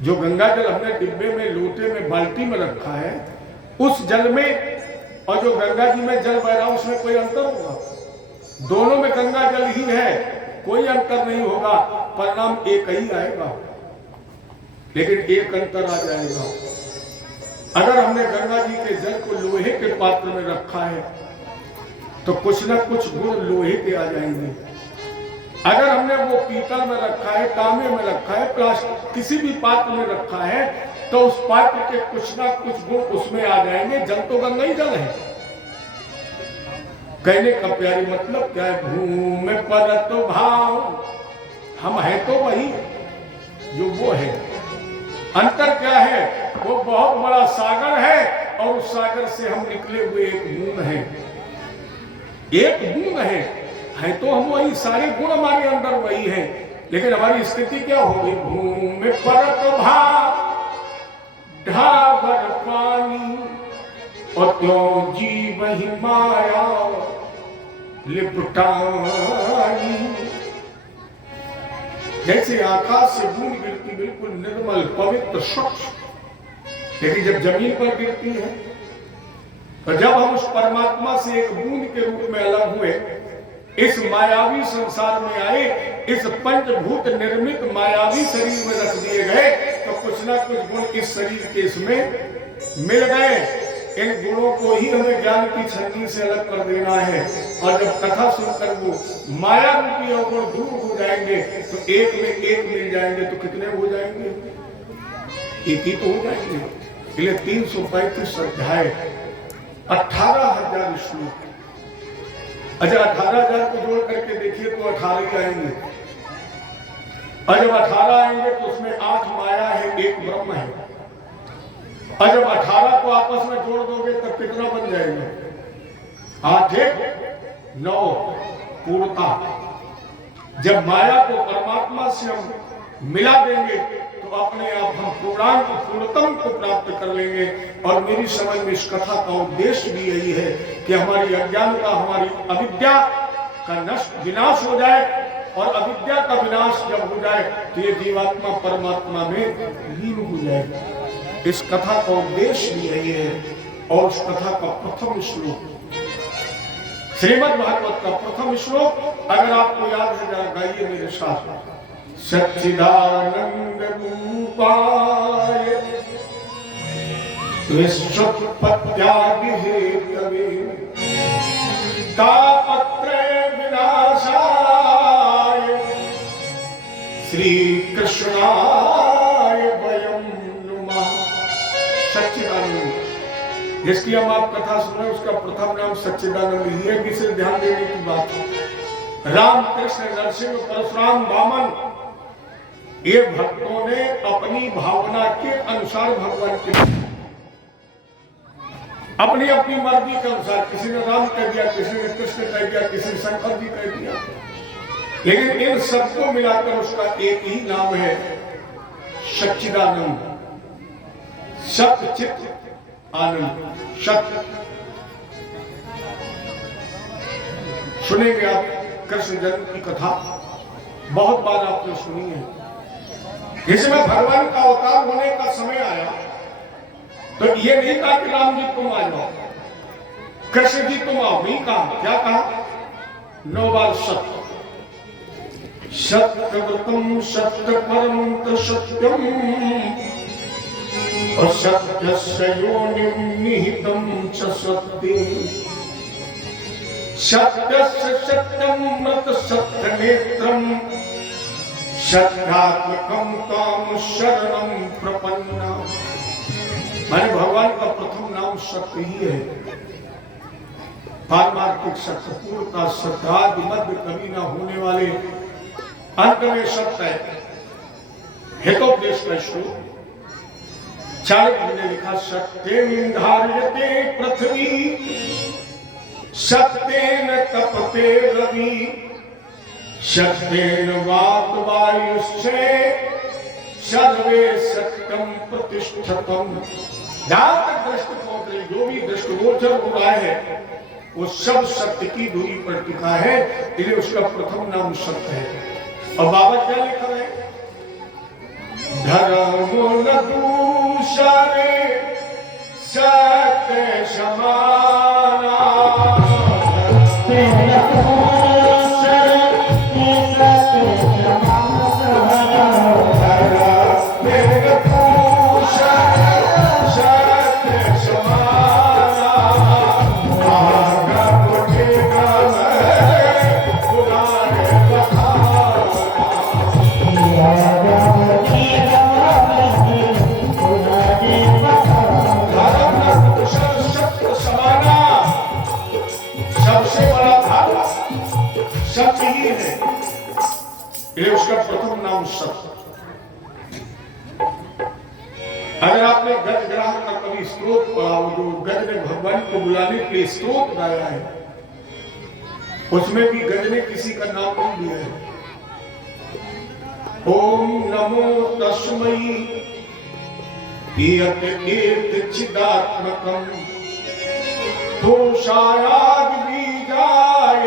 जो गंगा जल हमने डिब्बे में, लोटे में, बाल्टी में रखा है, उस जल में और जो गंगा जी में जल बह रहा है उसमें कोई अंतर होगा? दोनों में गंगा जल ही है, कोई अंतर नहीं होगा, परिणाम एक ही आएगा, लेकिन एक अंतर आ जाएगा। अगर हमने गंगा जी के जल को लोहे के पात्र में रखा है तो कुछ ना कुछ गुण लोहे के आ जाएंगे। अगर हमने वो पीतल में रखा है, तांबे में रखा है, प्लास्टिक किसी भी पात्र में रखा है, तो उस पात्र के कुछ ना कुछ गुण उसमें आ जाएंगे। जल तो गंगा ही जल है। कहने का प्यारी मतलब क्या है? भूमि परत भाव, हम है तो वही जो वो है। अंतर क्या है? वो बहुत बड़ा सागर है और उस सागर से हम निकले हुए एक बूंद है, एक बूंद है तो हम वही, सारे गुण हमारे अंदर वही है, लेकिन हमारी स्थिति क्या होगी? भूमि परत भाव ढाबर पानी, और त्यों जीव ही माया लिपटानी। जैसे आकाश से बूंद गिरती बिल्कुल निर्मल पवित्र स्वच्छ, लेकिन जब जमीन पर गिरती है तो जब हम उस परमात्मा से एक बूंद के रूप में अलग हुए, इस मायावी संसार में आए, इस पंचभूत निर्मित मायावी शरीर में रख दिए गए, तो कुछ ना कुछ गुण इस शरीर के इसमें मिल गए। इन गुणों को ही हमें ज्ञान की छन्नी से अलग कर देना है, और जब कथा सुनकर वो माया रूपी अवगुण दूर हो जाएंगे तो एक में एक मिल जाएंगे, तो कितने हो जाएंगे? एक ही तो हो जाएंगे। इसलिए 335 अध्याय 18,000 श्लोक। अच्छा 18,000 को जोड़ करके देखिए तो 18 ही आएंगे, और जब 18 आएंगे तो उसमें 8 माया है, 1 ब्रह्म है। और जब 18 को आपस में जोड़ दोगे तब कितना बन जाएगा? 8 1 9 पूर्णता। जब माया को परमात्मा से हम मिला देंगे तो अपने आप हम पूर्णांक पूर्णतम को प्राप्त कर लेंगे। और मेरी समझ में इस कथा का उद्देश्य भी यही है कि हमारी अज्ञानता, हमारी अविद्या का विनाश हो जाए, और अविद्या का विनाश जब हो जाए तो ये जीवात्मा परमात्मा में लीन हो जाएगा। इस कथा का उद्देश्य भी यही है। और उस कथा का प्रथम श्लोक, श्रीमद् भागवत का प्रथम श्लोक अगर आपको याद है जरा गाइए मेरे साथ। सच्चिदानंद रूपाय विश्वोत्पत्त्यादि हेतवे तापत्रय विनाशाय श्री कृष्णाय वयं नुमः। सच्चिदानंद, जिसकी हम आप कथा सुने उसका प्रथम नाम सच्चिदानंद ही है। किसे ध्यान देने की बात है, राम कृष्ण नरसिंह परशुराम वामन ये भक्तों ने अपनी भावना के अनुसार भगवान के अपनी अपनी मर्जी के अनुसार, किसी ने राम कह दिया, किसी ने कृष्ण कह दिया, किसी ने शंकर जी कह दिया, लेकिन इन सबको मिलाकर उसका एक ही नाम है सच्चिदानंद। सत्य चित्त आनंद, सत्य। सुनेंगे आप कृष्ण जन्म की कथा, बहुत बार आपने सुनी है। इसमें भगवान का अवतार होने का समय आया तो ये नहीं कहा कि राम जी तुम आ जाओ, कृष्ण जी तुम आओ, नहीं कहा। क्या कहा? 9 बार सत्य। सत्यव्रतम सत्य परम सत्यम असत्यस्य योनिं निहितं च सत्यं सत्यस्य सत्यं मृत सत्यनेत्रं सत्यात्मकं तां शरणं प्रपन्ना। माने भगवान का प्रथम नाम सत्य ही है। पारमार्थिक सत्य, पूर्णता सत्य, आदि मध्य कभी ना होने वाले, अंत में सत्य है। हितोपदेश का श्लोक चाणक्य ने लिखा, सत्येन धार्यते पृथ्वी सत्येन तपते रवि सत्येन वायुश्चे सर्वे सत्यम प्रतिष्ठितम। जहां तक दृष्टि पहुंच रही, जो भी दृष्टिगोचर हो रहा है वो सब सत्य की दूरी पर टिका है, इसलिए उसका प्रथम नाम सत्य है। और बाबा क्या लिखा है? धर्म न दूसरे सत्य समाना, सत्य ही है, ये उसका प्रथम नाम सत्य। अगर आपने गजग्राह का कभी स्तोत्र पढ़ा हो, जो गज ने भगवान को बुलाने के लिए स्तोत्र गाया है, उसमें भी गज ने किसी का नाम नहीं लिया है। ओम नमो तस्मै यत् कीर्ति चिदात्मकं पुरुषाय बीजाय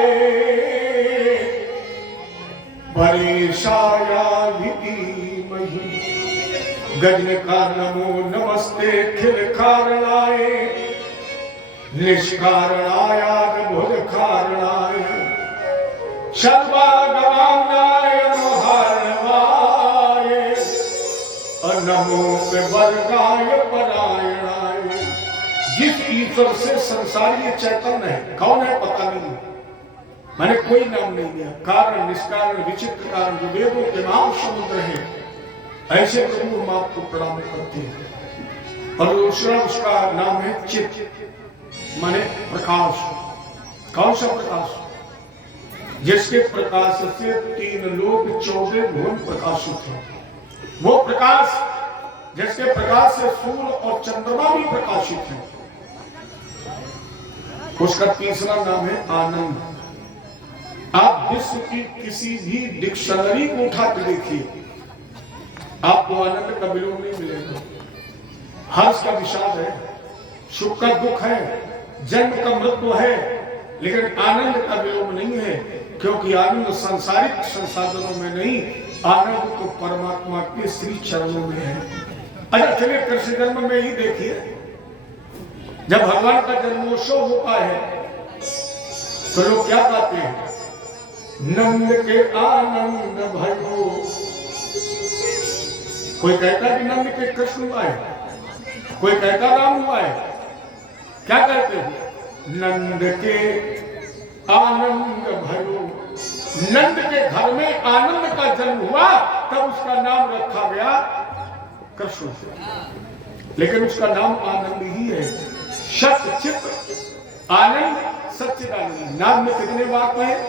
परेशाया धीमहि। गज का नमो नमस्ते खिल कारणाय निष्कारणाय भुज कारणाय सर्वागमानाय महारवाय नमो वर्गाय परायणाय। जिस ईश्वर से संसार ये चैतन्य है, कौन है पता नहीं, मैंने कोई नाम नहीं दिया। कारण निष्कारण विचित्र कारण जो वेदों के नाम समुद्र है, ऐसे प्रभु हम आपको प्रणाम करते हैं। और दूसरा उसका नाम है चित्त। माने प्रकाश। कौन सा प्रकाश? जिसके प्रकाश से 3 लोग 14 भुवन प्रकाशित हैं। वो प्रकाश जिसके प्रकाश से सूर्य और चंद्रमा भी प्रकाशित हैं। उसका तीसरा नाम है आनंद। आप विश्व की किसी भी डिक्शनरी को उठा के देखिए, आपको आनंद का विलोम नहीं मिलेगा। हर्ष का विषाद है, सुख का दुख है, जन्म का मृत्यु है, लेकिन आनंद का विलोम नहीं है, क्योंकि आनंद सांसारिक संसाधनों में नहीं, आनंद तो परमात्मा के श्री चरणों में है। अच्छा चलिए कृष्ण जन्म में ही देखिए, जब भगवान का जन्मोत्सव होता है तो लोग क्या कहते हैं? नंद के आनंद भयो। कोई कहता है कि नंद के कृष्ण हुआ है, कोई कहता राम हुआ है। क्या कहते हैं? नंद के आनंद भयो। नंद के घर में आनंद का जन्म हुआ, तब उसका नाम रखा गया कृष्ण से। लेकिन उसका नाम आनंद ही है। सत्य चित्त आनंद सच्चिदानंद। नाम में कितने वाक्य हैं?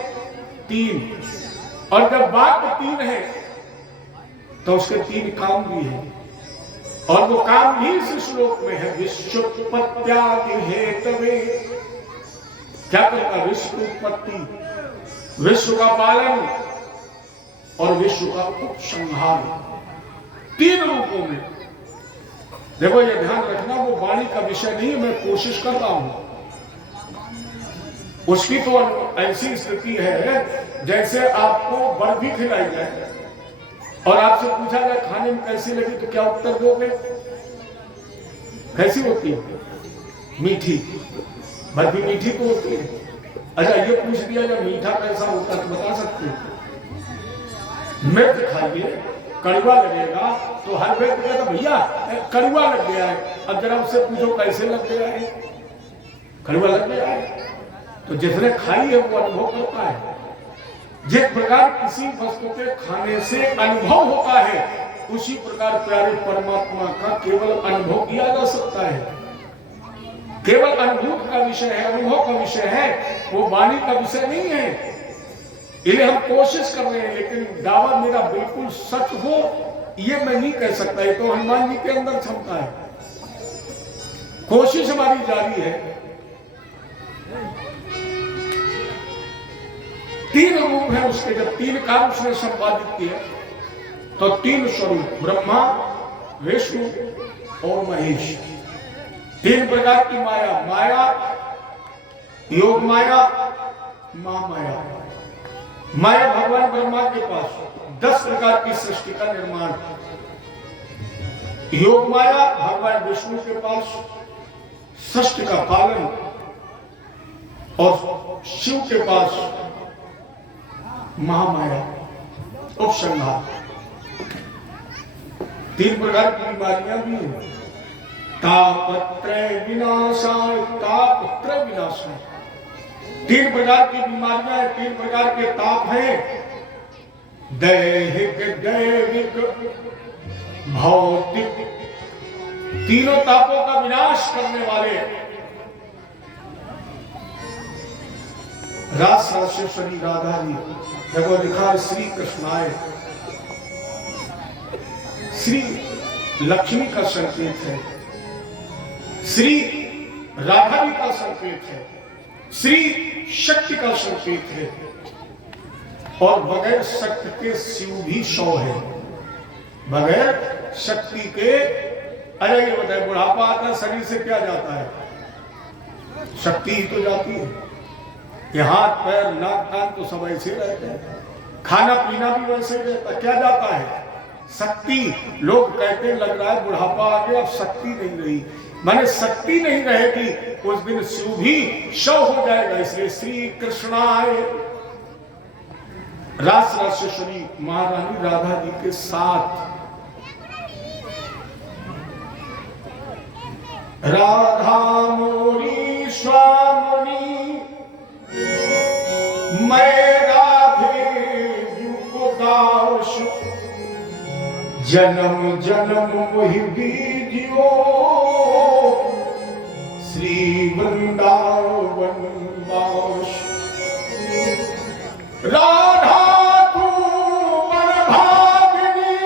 3। और जब वाक्य 3 है तो उसके 3 काम भी है, और वो काम भी इस श्लोक में है। विश्वोत्पत्त्यादि हेतवे। क्या करता? विश्व उत्पत्ति, विश्व का पालन और विश्व का उपसंहार, 3 रूपों में। देखो ये ध्यान रखना, वो वाणी का विषय नहीं, मैं कोशिश कर रहा हूं। उसकी तो ऐसी स्थिति है जैसे आपको बर्फी खिलाई जाए और आपसे पूछा जाए खाने में कैसी लगी, तो क्या उत्तर दोगे? कैसी होती है? मीठी। बर्फी मीठी तो होती है। अच्छा ये पूछ दिया जाए मीठा कैसा होता है, तो बता सकते हो? मिर्च खाइए, कड़वा लगेगा, तो हर व्यक्ति कहता भैया कड़वा लग गया है। अब जरा उससे पूछो कैसे लग गया है? कड़वा लग गया है। तो जिसने खाई है वो अनुभव करता है। जिस प्रकार किसी वस्तु के खाने से अनुभव होता है, उसी प्रकार प्यारे परमात्मा का केवल अनुभव किया जा सकता है। केवल अनुभूत का विषय है, अनुभव का विषय है, वो वाणी का विषय नहीं है। इसलिए हम कोशिश कर रहे हैं, लेकिन दावा मेरा बिल्कुल सच हो ये मैं नहीं कह सकता। ये तो हनुमान जी के अंदर क्षमता है। कोशिश हमारी जारी है। 3 रूप है उसके। जब 3 काम उसने संपादित किए तो 3 स्वरूप, ब्रह्मा, विष्णु और महेश। 3 प्रकार की माया, माया, योग माया, महामाया। माया भगवान ब्रह्मा के पास 10 प्रकार की सृष्टि का निर्माण। योग माया भगवान विष्णु के पास सृष्टि का पालन, और शिव के पास महामाया उपसंहार। 3 प्रकार की बीमारियां भी हैं। तापत्रय विनाशाय, तापत्रय विनाशाय। 3 प्रकार की बीमारियां हैं, 3 प्रकार के ताप हैं। दैहिक, दैविक, भौतिक। तीनों तापों का विनाश करने वाले रास राशेश्वरी राधा जी। देखो लिखा है श्री कृष्णाय। श्री लक्ष्मी का संकेत है, श्री राधा जी का संकेत है, श्री शक्ति का संकेत है, और बगैर शक्ति के शिव भी 100 है। बगैर शक्ति के, अरे ये बताए बुढ़ापा आता शरीर से क्या जाता है? शक्ति ही तो जाती है। ये हाथ पैर नाक कान तो सब ऐसे रहते हैं, खाना पीना भी वैसे ही रहता, क्या जाता है? शक्ति। लोग कहते लग रहा है बुढ़ापा आ गया, अब शक्ति नहीं रही। माने शक्ति नहीं रहेगी, उस दिन शिव भी 100 हो जाएगा। इसलिए श्री कृष्णाय। रास राशेश्वरी महारानी राधा जी के साथ राधा मोरी स्वामी, मैं राधे को दास, जन्म जन्म वही बीजियो, श्री वृंदावन वास। राधा तू बड़भागिनी,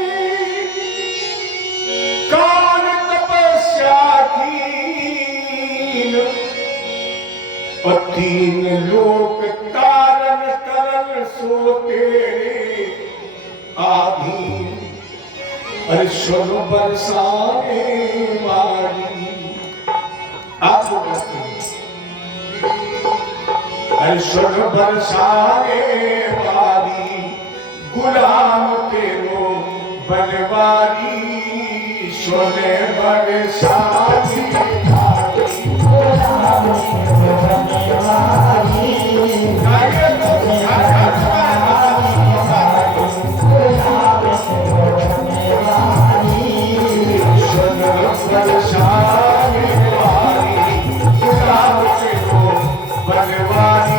काल तपस्या कीन, तीन लोक तारण करन सो तेरे आधीन। अरे स्वर बरसाने वाली आपको कहते हैं, अरे स्वर बरसाने वाली गुलाम तेरो बनवारी। स्वर बरसाने वाली गुलाम तेरो बनवारी।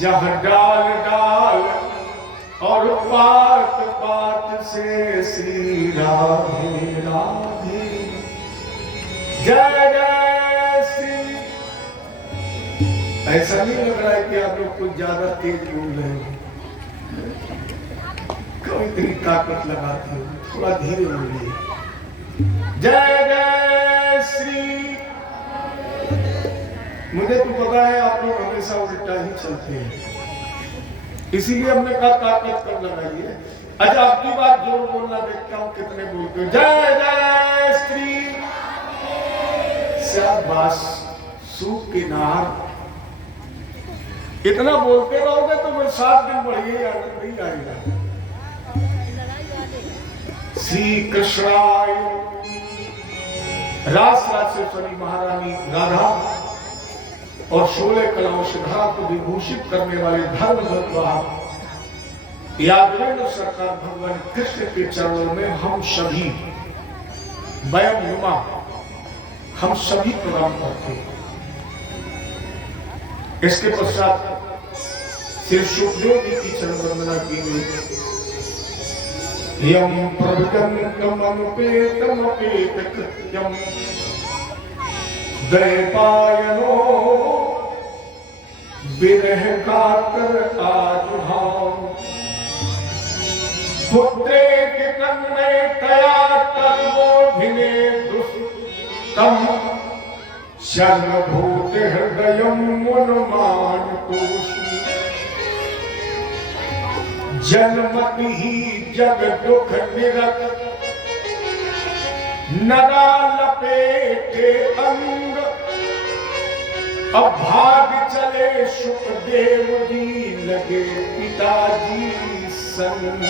जहाँ डाल डाल और बात बात से श्री राधे राधे जय जय श्री। ऐसा नहीं लग रहा है कि आप लोग कुछ ज्यादा तेज बोल रहे हो, क्यों इतनी ताकत लगाते हो, थोड़ा धीरे बोलिए। जय जय श्री। मुझे तो पता है आप लोग हमेशा उल्टा ही चलते हैं, इसीलिए हमने कहा ताकत कम लगाइए। अच्छा आपकी बात जोर बोलना, देखता हूँ कितने बोलते हो। जय जय श्री। शाबाश, सूख के नार। इतना बोलते रहोगे तो फिर 7 दिन बढ़िए आनंद नहीं आएगा। श्री कृष्णाय। रास राजेश्वरी महारानी राधा और 16 कलाओं से धरा को विभूषित करने वाले धर्म भगवान यादवेंद्र सरकार भगवान कृष्ण के चरणों में हम सभी वयम नुमा, हम सभी प्रणाम करते हैं। इसके पश्चात श्री सुखदेव जी की चरण वंदना की गई। यम प्रविगंतम अनुपेतम अपेत कृत्यम दैपायनो विरह कातर आजुहाव पुत्रे के तन्मे तया तन्मोधिने दुष्टम सर्वभूत हृदयम मुनुमान कोशि जन्मति ही जग दुख निरत नरा लपेटे अंग अब भाग चले सुखदेव जी लगे पिताजी संग।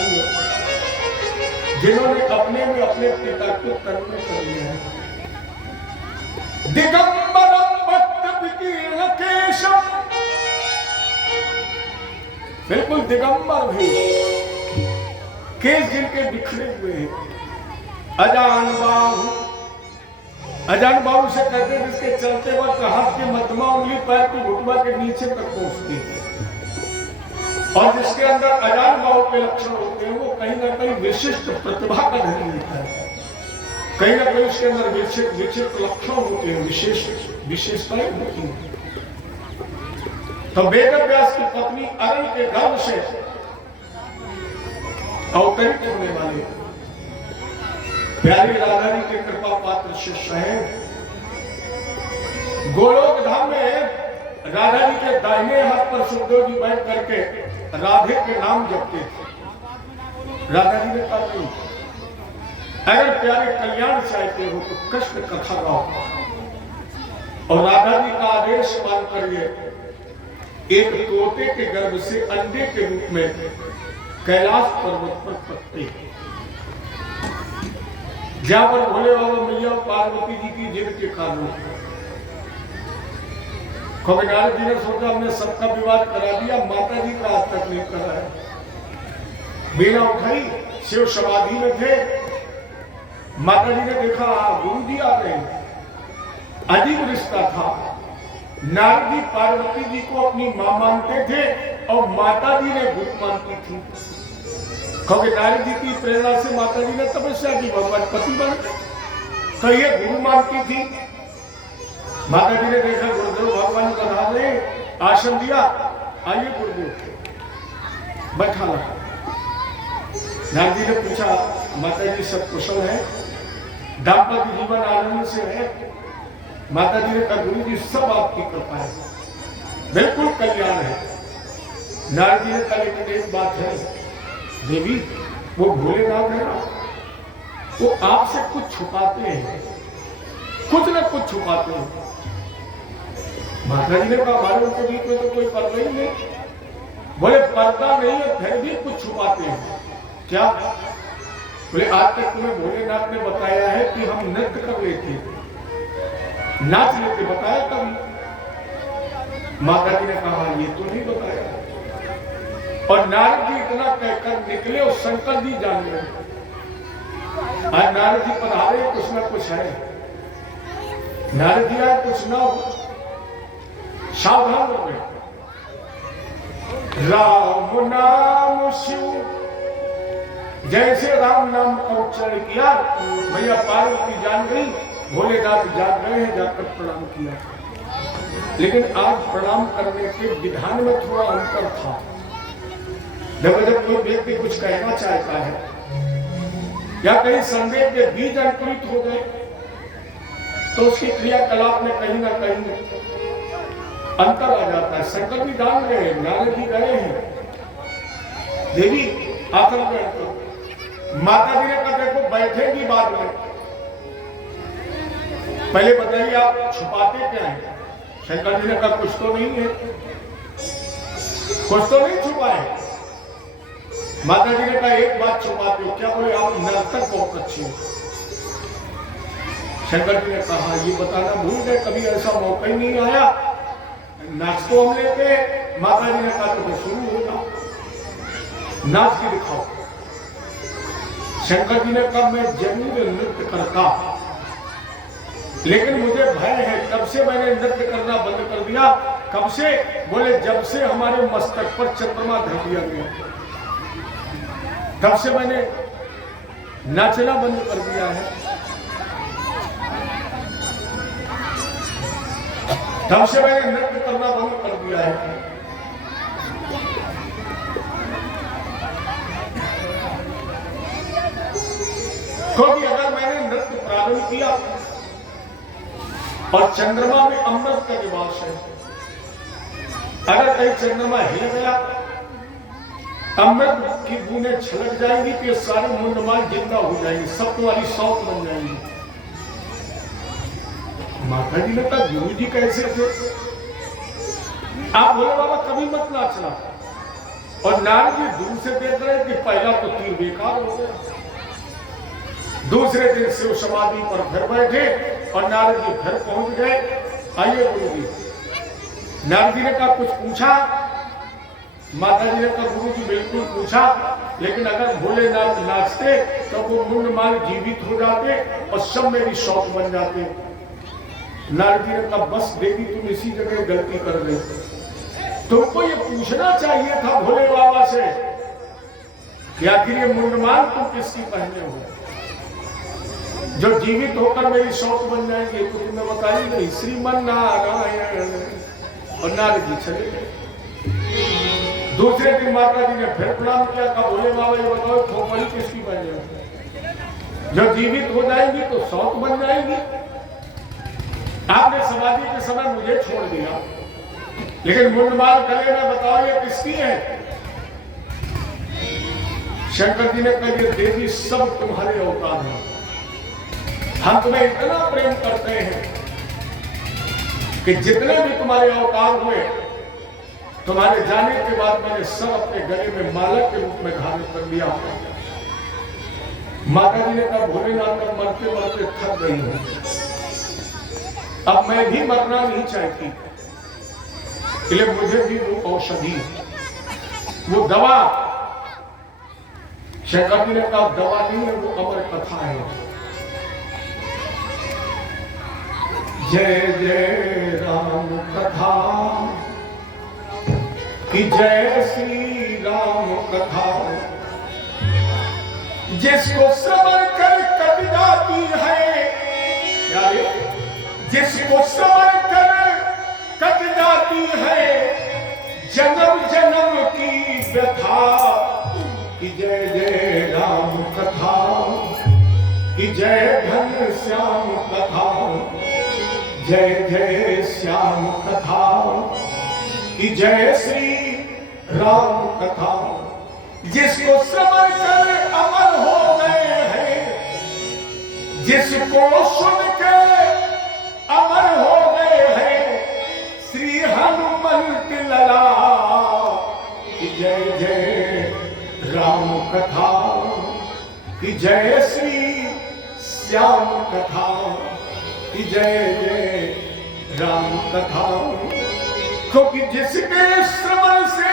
जिन्होंने अपने में अपने पिता को तन्मय कर लिया है। दिगंबरम भक्त विकीर्ण केशम, बिल्कुल दिगंबर भी, केस जिनके बिखरे हुए हैं। अजान बाहु, अजान बाहु से कहते हैं जिसके चलते वक्त हाथ के मध्यमा उंगली पैर की घुटवा के नीचे तक पहुंचती है, और जिसके अंदर अजान बाहु के लक्षण होते हैं वो कहीं ना कहीं विशिष्ट प्रतिभा का धनी होता है, कहीं ना कहीं उसके अंदर विशिष्ट लक्षण होते हैं, विशेषताएं होती हैं। तो वेद व्यास की पत्नी अरुण के गर्भ से अवतरित होने वाले प्यारी राधा जी के कृपा पात्र शिष्य हैं। गोलोक धाम में राधा जी के दाहिने हाथ पर सुखदेव जी बैठ करके राधे के नाम जपते थे। राधा जी ने कहा नहीं, अगर प्यारे कल्याण चाहते हो तो कृष्ण कथा गाओ, और राधा जी का आदेश मान करिए एक तोते के गर्भ से अंडे के रूप में कैलाश पर्वत पर पत्ते, जहां पर भोले बाबा मैया पार्वती जी की जिद के कारण नारद जी ने सोचा हमने सबका विवाद करा दिया, माता जी का आज तक नहीं कराया। बीना उठाई, शिव समाधि में थे, माता जी ने देखा गुरु जी आ गए। अजीब रिश्ता था। नारद जी पार्वती जी को अपनी मां मानते थे और माता जी ने गुरु मानती थी, क्योंकि नारद जी की प्रेरणा से माता जी ने तपस्या की, भगवान पति बन गए, तो ये गुरु मानती थी। माता जी ने देखा गुरुदेव भगवान का ने आसन दिया, आइए गुरुदेव बैठा ला। नारद जी ने पूछा माता जी सब कुशल है, दाम्पत्य जीवन आनंद से है? माता जी ने कहा गुरु जी सब आपकी कृपा है, बिल्कुल कल्याण है। नारद जी ने कहा लेकिन एक बात है देवी, वो भोलेनाथ है ना, वो आपसे कुछ छुपाते हैं, कुछ ना कुछ छुपाते हैं। माता जी ने कहा हमारे उनके बीच में तो कोई पर्दा ही नहीं। बोले पर्दा नहीं है फिर भी कुछ छुपाते हैं। क्या? बोले आज तक तुम्हें भोलेनाथ ने बताया है कि हम नृत्य कर लेते, नाच लेते, बताया कभी? माता जी ने कहा ये तो नहीं बताया। और नारद जी इतना कहकर निकले और शंकर जी जान गए आज नारद जी पधारे, कुछ ना कुछ है। नारद जी आए, कुछ ना हो, सावधान हो गए। राम नाम शिव, जैसे राम नाम का उच्चारण किया मैया पार्वती जान गई, भोलेनाथ जाग गए हैं, जाकर प्रणाम किया। लेकिन आज प्रणाम करने के विधान में थोड़ा अंतर था। जब कोई व्यक्ति कुछ कहना चाहता है या कहीं संदेह के बीज अंकुरित हो गए तो उसकी क्रियाकलाप में कहीं ना कहीं अंतर आ जाता है। शंकर भी जान गए, नारद जी गए हैं, देवी आकर गए। माता जी ने कहा देखो बैठेंगी बाद में, पहले बताइए आप छुपाते क्या हैं? शंकर जी ने कहा कुछ तो नहीं है, कुछ तो नहीं छुपाए। माता जी ने कहा एक बात छुपाते हो क्या? बोले आप नर्तक बहुत अच्छे हो। शंकर जी ने कहा ये बताना भूल गए, कभी ऐसा मौका ही नहीं आया, नाच तो हम लेते। माता जी ने कहा तो शुरू होगा, नाच के दिखाओ। शंकर जी ने कहा मैं जरूर नृत्य करता, लेकिन मुझे भय है। कब से मैंने नृत्य करना बंद कर दिया? कब से? बोले जब से हमारे मस्तक पर चंद्रमा धर दिया गया, तब से मैंने नाचना बंद कर दिया है। तब से मैंने नृत्य करना बंद कर दिया है। क्योंकि अगर मैंने नृत्य प्रारंभ किया और चंद्रमा में अमृत का निवास है, अगर कहीं चंद्रमा हिल गया, अमृत की बूंदें छलक जाएंगी तो ये सारे मुंडमाल जिंदा हो जाएंगे, सब तुम्हारी सौत बन जाएंगी। माता जी ने कहा गुरु जी कैसे थे? आप बोले बाबा कभी मत नाचना। और नारद जी दूर से देख रहे कि पहला तो तीर बेकार हो गया। दूसरे दिन शिव समाधि पर फिर बैठे और नारद जी घर पहुंच गए। आइए गुरु जी। नारद जी ने कहा कुछ पूछा? माता जी ने कहा गुरु जी बिल्कुल पूछा, लेकिन अगर भोलेनाथ नाचते तो वो मुंडमाल जीवित हो जाते और सब मेरी शौक बन जाते। नारद जी ने कहा बस देवी तुम इसी जगह गलती कर रहे, तुमको ये पूछना चाहिए था भोले बाबा से कि आखिर ये मुंडमाल तुम किसकी पहने हो जो जीवित होकर मेरी शौक बन जाएंगे? तो तुम्हें बताई नहीं। श्रीमन नारायण। और नारद जी चले गए। दूसरे दिन माता जी ने फिर प्रणाम किया, कहा भोले बाबा ये बताओ खोपड़ी किसकी बन जाएगी? जो जीवित हो जाएंगी तो शौक बन जाएंगी। आपने समाधि के समय मुझे छोड़ दिया, लेकिन मुंडमाल गले में बताओ ये किसकी है? शंकर जी ने कहा ये देवी सब तुम्हारे अवतार हैं, हम तुम्हें इतना प्रेम करते हैं कि जितने भी तुम्हारे अवतार हुए तुम्हारे जाने के बाद मैंने सब अपने गले में माला के रूप में धारण कर लिया। माता जी ने कहा भोलेनाथ का मरते मरते थक गई हूं, अब मैं भी मरना नहीं चाहती, इसलिए मुझे भी वो औषधि, वो दवा। शंकर जी ने कहा दवा नहीं है, वो अमर कथा है। जय जय राम कथा कि जय श्री राम कथा, जिसको श्रवण कर कट जाती है, यार जिसको श्रवण कर कट जाती है जन्म जन्म की व्यथा। कि जय जय राम कथा कि जय घन श्याम कथा, जय जय श्याम कथा कि जय श्री राम कथा। जिसको श्रवण कर अमर हो गए हैं, जिसको सुन के अमर हो गए हैं श्री हनुमंत लला। कि जय जय राम कथा कि जय श्री श्याम कथा कि जय जय राम कथा। क्योंकि जिसके श्रवण से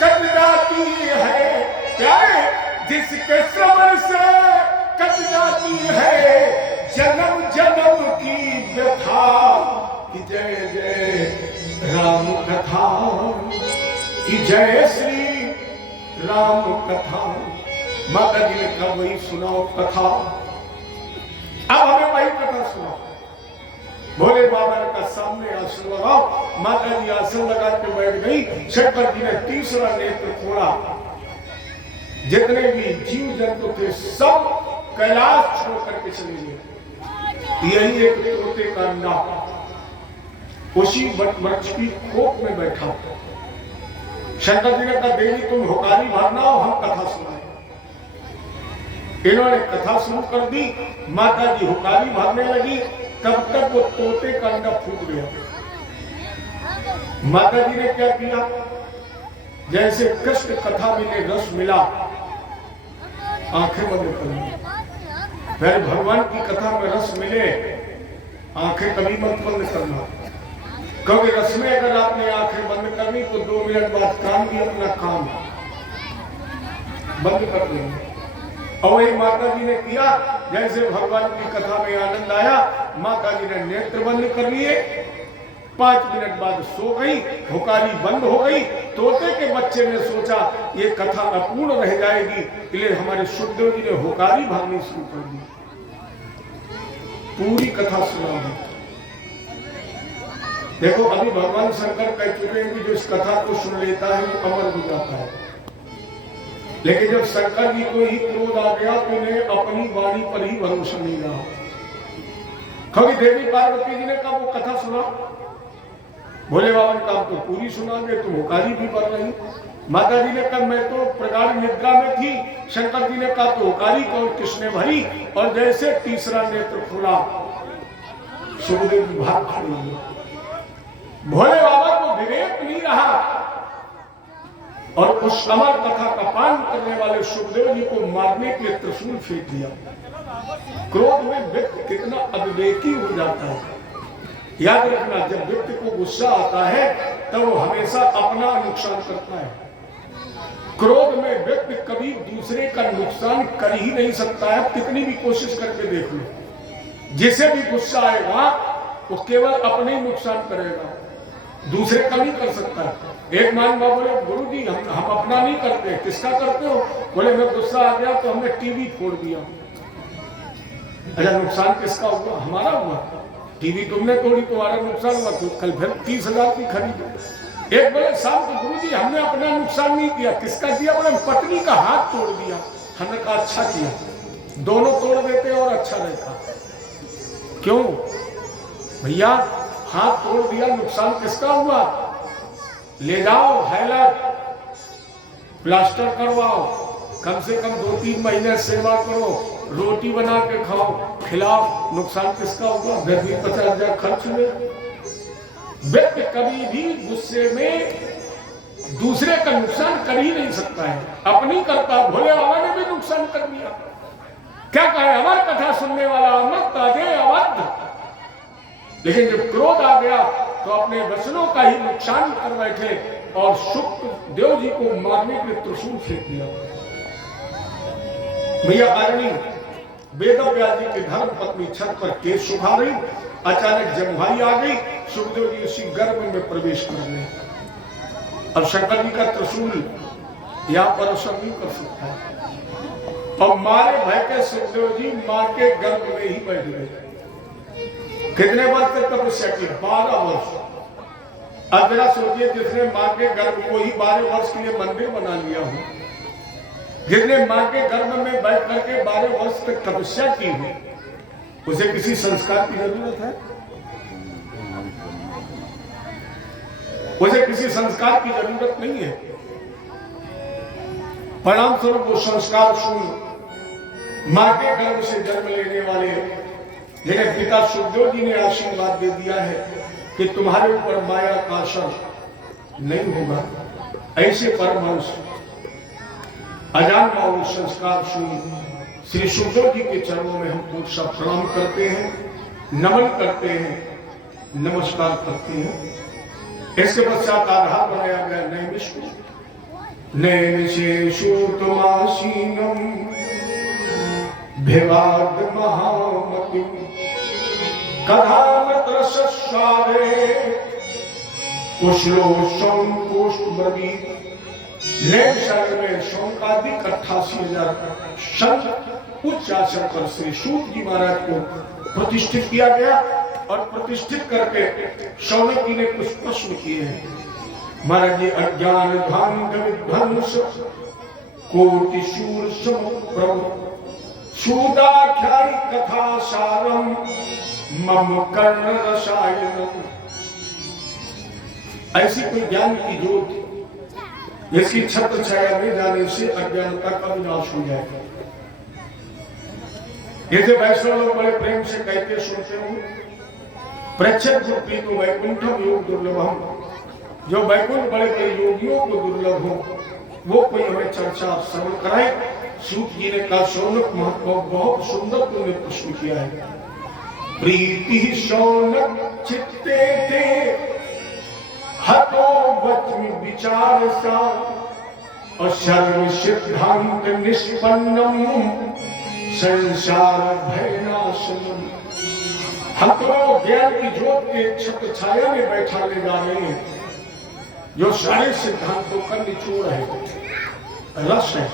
कट जाती है, प्यारे जिसके श्रवण से कट जाती है जन्म जन्म की व्यथा। कि जय जय राम कथा कि जय श्री राम कथा। माता जी ने कहा वही सुनाओ कथा। अब हमें वही कथा सुनाओ। भोले बाबा ने कहा सामने आसन लगाओ। माता जी आसन लगा के बैठ गई। शंकर जी ने तीसरा नेत्र खोला। जितने भी जीव जंतु थे सब कैलाश छोड़ करके चले गए। यही एक तोते का अंडा उसी वृक्ष की खोप में बैठा। शंकर जी ने कहा देवी तुम हुकारी भरना हो, हम कथा सुनाए। इन्होंने कथा शुरू कर दी। माता जी हुकारी भरने लगी। तब तक वो तोते का अंडा फूट गया। माता जी ने क्या किया, जैसे कृष्ण कथा में रस मिला, आंखें बंद कर ली। फिर भगवान की कथा में रस मिले, आंखें कभी मत बंद करना। क्योंकि रस में अगर आपने आंखें बंद करनी तो 2 मिनट बाद काम भी अपना काम बंद कर देंगे। और वही माता जी ने किया। जैसे भगवान की कथा में आनंद आया, माता जी ने नेत्र बंद कर लिए। 5 मिनट बाद सो गई। हुकारी बंद हो गई। तोते के बच्चे ने सोचा ये कथा अपूर्ण रह जाएगी, इसलिए हमारे सुखदेव जी ने हुकारी भरनी शुरू कर दी। पूरी कथा सुना दी। देखो अभी भगवान शंकर कह चुके हैं कि जो इस कथा को सुन लेता है वो अमर हो जाता है। लेकिन जब शंकर जी को ही क्रोध आ गया तो इन्हें अपनी वाणी पर ही भरोसा नहीं रहा। कभी देवी पार्वती जी ने कहा वो कथा सुना। भोले बाबा ने कहा तो पूरी सुनाओगे, तुम हुकारी भी कर रही। माता जी ने कहा मैं तो प्रगाढ़ निद्रा में थी। शंकर जी ने कहा तो हुकारी कौन किसने भरी। और जैसे तीसरा नेत्र खुला, सुखदेव जी भाग खड़े हुए। भोले बाबा को विवेक नहीं रहा और उस अमर कथा का पान करने वाले सुखदेव जी को मारने के लिए त्रिशूल फेंक दिया। क्रोध में व्यक्ति कितना अविवेकी हो जाता है। याद रखना, जब व्यक्ति को गुस्सा आता है तब वो हमेशा अपना नुकसान करता है। क्रोध में व्यक्ति कभी दूसरे का नुकसान कर ही नहीं सकता है। कितनी भी कोशिश करके देख लो, जिसे भी गुस्सा आएगा वो केवल अपने ही नुकसान करेगा, दूसरे का नहीं कर सकता। एक मान बाबा बोले गुरुजी हम अपना नहीं करते, किसका करते हो। बोले मैं गुस्सा आ गया तो हमने टीवी फोड़ दिया। अच्छा नुकसान किसका हुआ, हमारा हुआ। टीवी तुमने तोड़ी, तुम्हारा नुकसान हुआ, तो कल फिर 30,000 की खरीदी। एक बोले शाम को गुरुजी हमने अपना नुकसान नहीं किया, किसका किया। बोले पत्नी का हाथ तोड़ दिया। हमने कहा अच्छा किया, दोनों तोड़ देते और अच्छा रहता। क्यों भैया, हाथ तोड़ दिया, नुकसान किसका हुआ। ले जाओ हाईलाइट प्लास्टर करवाओ, कम से कम 2-3 महीने सेवा करो, रोटी बना के खाओ, खिलाओ। नुकसान किसका हुआ, 10-50,000 खर्च हुए। व्यक्ति कभी भी गुस्से में दूसरे का नुकसान कर ही नहीं सकता है, अपनी करता। भोले बाबा ने भी नुकसान कर दिया। क्या कहे, अमर कथा सुनने वाला अमर ताजे अवध। लेकिन जब क्रोध आ गया तो अपने वचनों का ही नुकसान कर बैठे और सुखदेव जी को मारने के लिए त्रिशूल फेंक दिया। भैया आरणी वेदव्यास जी की धर्म पत्नी छत पर केस सुखा रही। अचानक जमुहाई आ गई। सुखदेव जी उसी गर्भ में प्रवेश कर गए। अब शंकर जी का त्रिशूल यहाँ पर असर नहीं कर सकता। और मारे भय के सुखदेव जी मां के गर्भ में ही बैठ गए। कितने वर्ष तक तपस्या की, 12 वर्ष। अब जरा सोचिए, जिसने मां के गर्भ को ही 12 वर्ष के लिए मंदिर बना लिया हो, जिसने मां के गर्भ में बैठ करके 12 वर्ष तक तपस्या की हो, उसे किसी संस्कार की जरूरत है। उसे किसी संस्कार की जरूरत नहीं है। परिणाम स्वरूप वो संस्कार सुन मां के गर्भ से जन्म लेने वाले, जिन्हें पिता सुखदेव जी ने आशीर्वाद दे दिया है कि तुम्हारे ऊपर माया का असर नहीं होगा, ऐसे परमहंस अजान बाबू संस्कार सुन श्री सुखदेव जी के चरणों में हम पूर्ण सा प्रणाम करते हैं, नमन करते हैं, नमस्कार करते हैं। इसके पश्चात आधार बनाया गया नैमिष्टि नैमिषेषुतमासीनम भिवाद महामतिम कथामत्र सस्वादे कुशलोषम पुष्पमदि लेमशायर में शौकादिक 88,000 संत उच्च आसन पर श्री सूत जी महाराज को प्रतिष्ठित किया गया और प्रतिष्ठित करके शौनक जी ने कुछ प्रश्न किए हैं। महाराज जी अज्ञान भांग विध्वंस कोटि शूर समुप्रभ सूदाख्यायी कथा सारम मम कर्ण रसायनम। ऐसी कोई ज्ञान की ज्योत जिसकी छत्र छाया में जाने से अज्ञानता का विनाश हो जाएगा। जैसे वैष्णव लोग बड़े प्रेम से कहते सुनते हो, प्रत्यक्ष प्रीतो वैकुंठम योग दुर्लभम। जो वैकुंठ बड़े बड़े योगियों को दुर्लभ हो वो कोई हमें चर्चा श्रवण कराए। सूत जी ने कहा शौनक महात्मा बहुत सुंदर तुमने प्रश्न किया है। प्रीति शौनक चित्ते थे हतो वच्मि विचार सा और सर्व सिद्धांत निष्पन्नम संसार भयनाशनम। हम तो ज्ञान की ज्योत के छत्र छाया में बैठा ले जा रहे हैं जो सारे सिद्धांतों का निचोड़ है, रस है।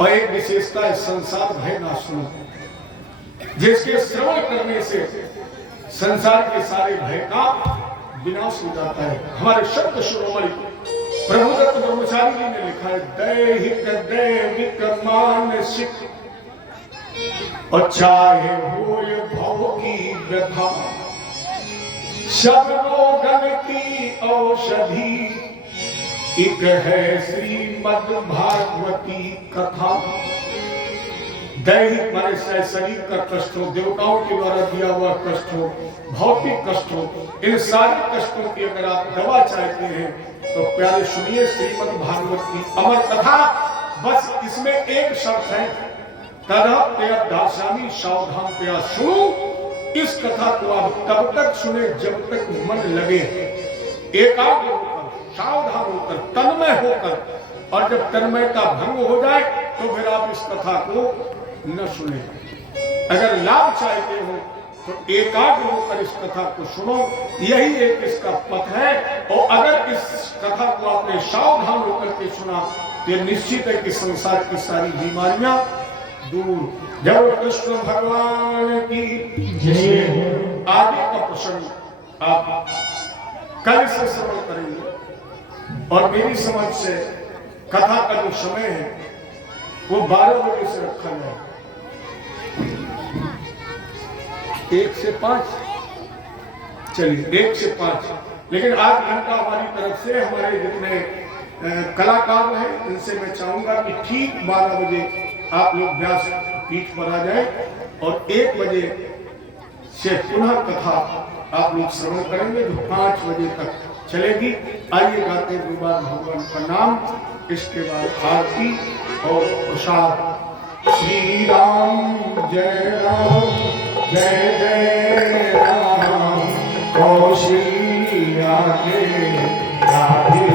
और एक विशेषता है संसार भयनाशनम, जिसके श्रवण करने से संसार के सारे भय का विनाश हो जाता है। हमारे शब्द शिरोमणि प्रभुदत्त ब्रह्मचारी जी ने लिखा है दैहिक दैविक मानसिक और चाहे होय भव की व्यथा सब रोगन की औषधि एक है श्रीमद् भागवती कथा। दैहिक माने शरीर का कष्ट हो, देवताओं के द्वारा दिया हुआ कष्ट हो, भौतिक कष्ट हो, इन सारे कष्टों की अगर आप दवा चाहते हैं तो प्यारे सुनिए श्रीमद् भागवत की अमर कथा। बस इसमें एक शर्त है, तदा दासामी सावधान प्या सुनो। इस कथा को आप तब तक सुने जब तक मन लगे, एकाग्र होकर, सावधान होकर, तन्मय होकर। और जब तन्मयता भंग हो जाए तो फिर आप इस कथा को न सुने। अगर लाभ चाहते हो तो एकाग्र होकर इस कथा को सुनो, यही एक इसका पथ है। और अगर इस कथा को आपने सावधान होकर के सुना तो निश्चित है कि संसार की सारी बीमारियां दूर। जब कृष्ण भगवान की जय। आगे का प्रसंग आप कल से श्रवण करेंगे और मेरी समझ से कथा का जो समय है वो 12 बजे से रखा जाए, 1 से 5। चलिए 1 से 5, लेकिन आध घंटा हमारी तरफ से हमारे जितने कलाकार हैं इनसे मैं चाहूंगा कि ठीक 12 बजे आप लोग व्यास पीठ पर आ जाए और 1 बजे से पुनः कथा आप लोग श्रवण करेंगे जो 5 बजे तक चलेगी। आइए गाते भगवान भगवान का नाम, इसके बाद आरती और प्रसाद। श्री राम जय जय राम कौशल्या के राधे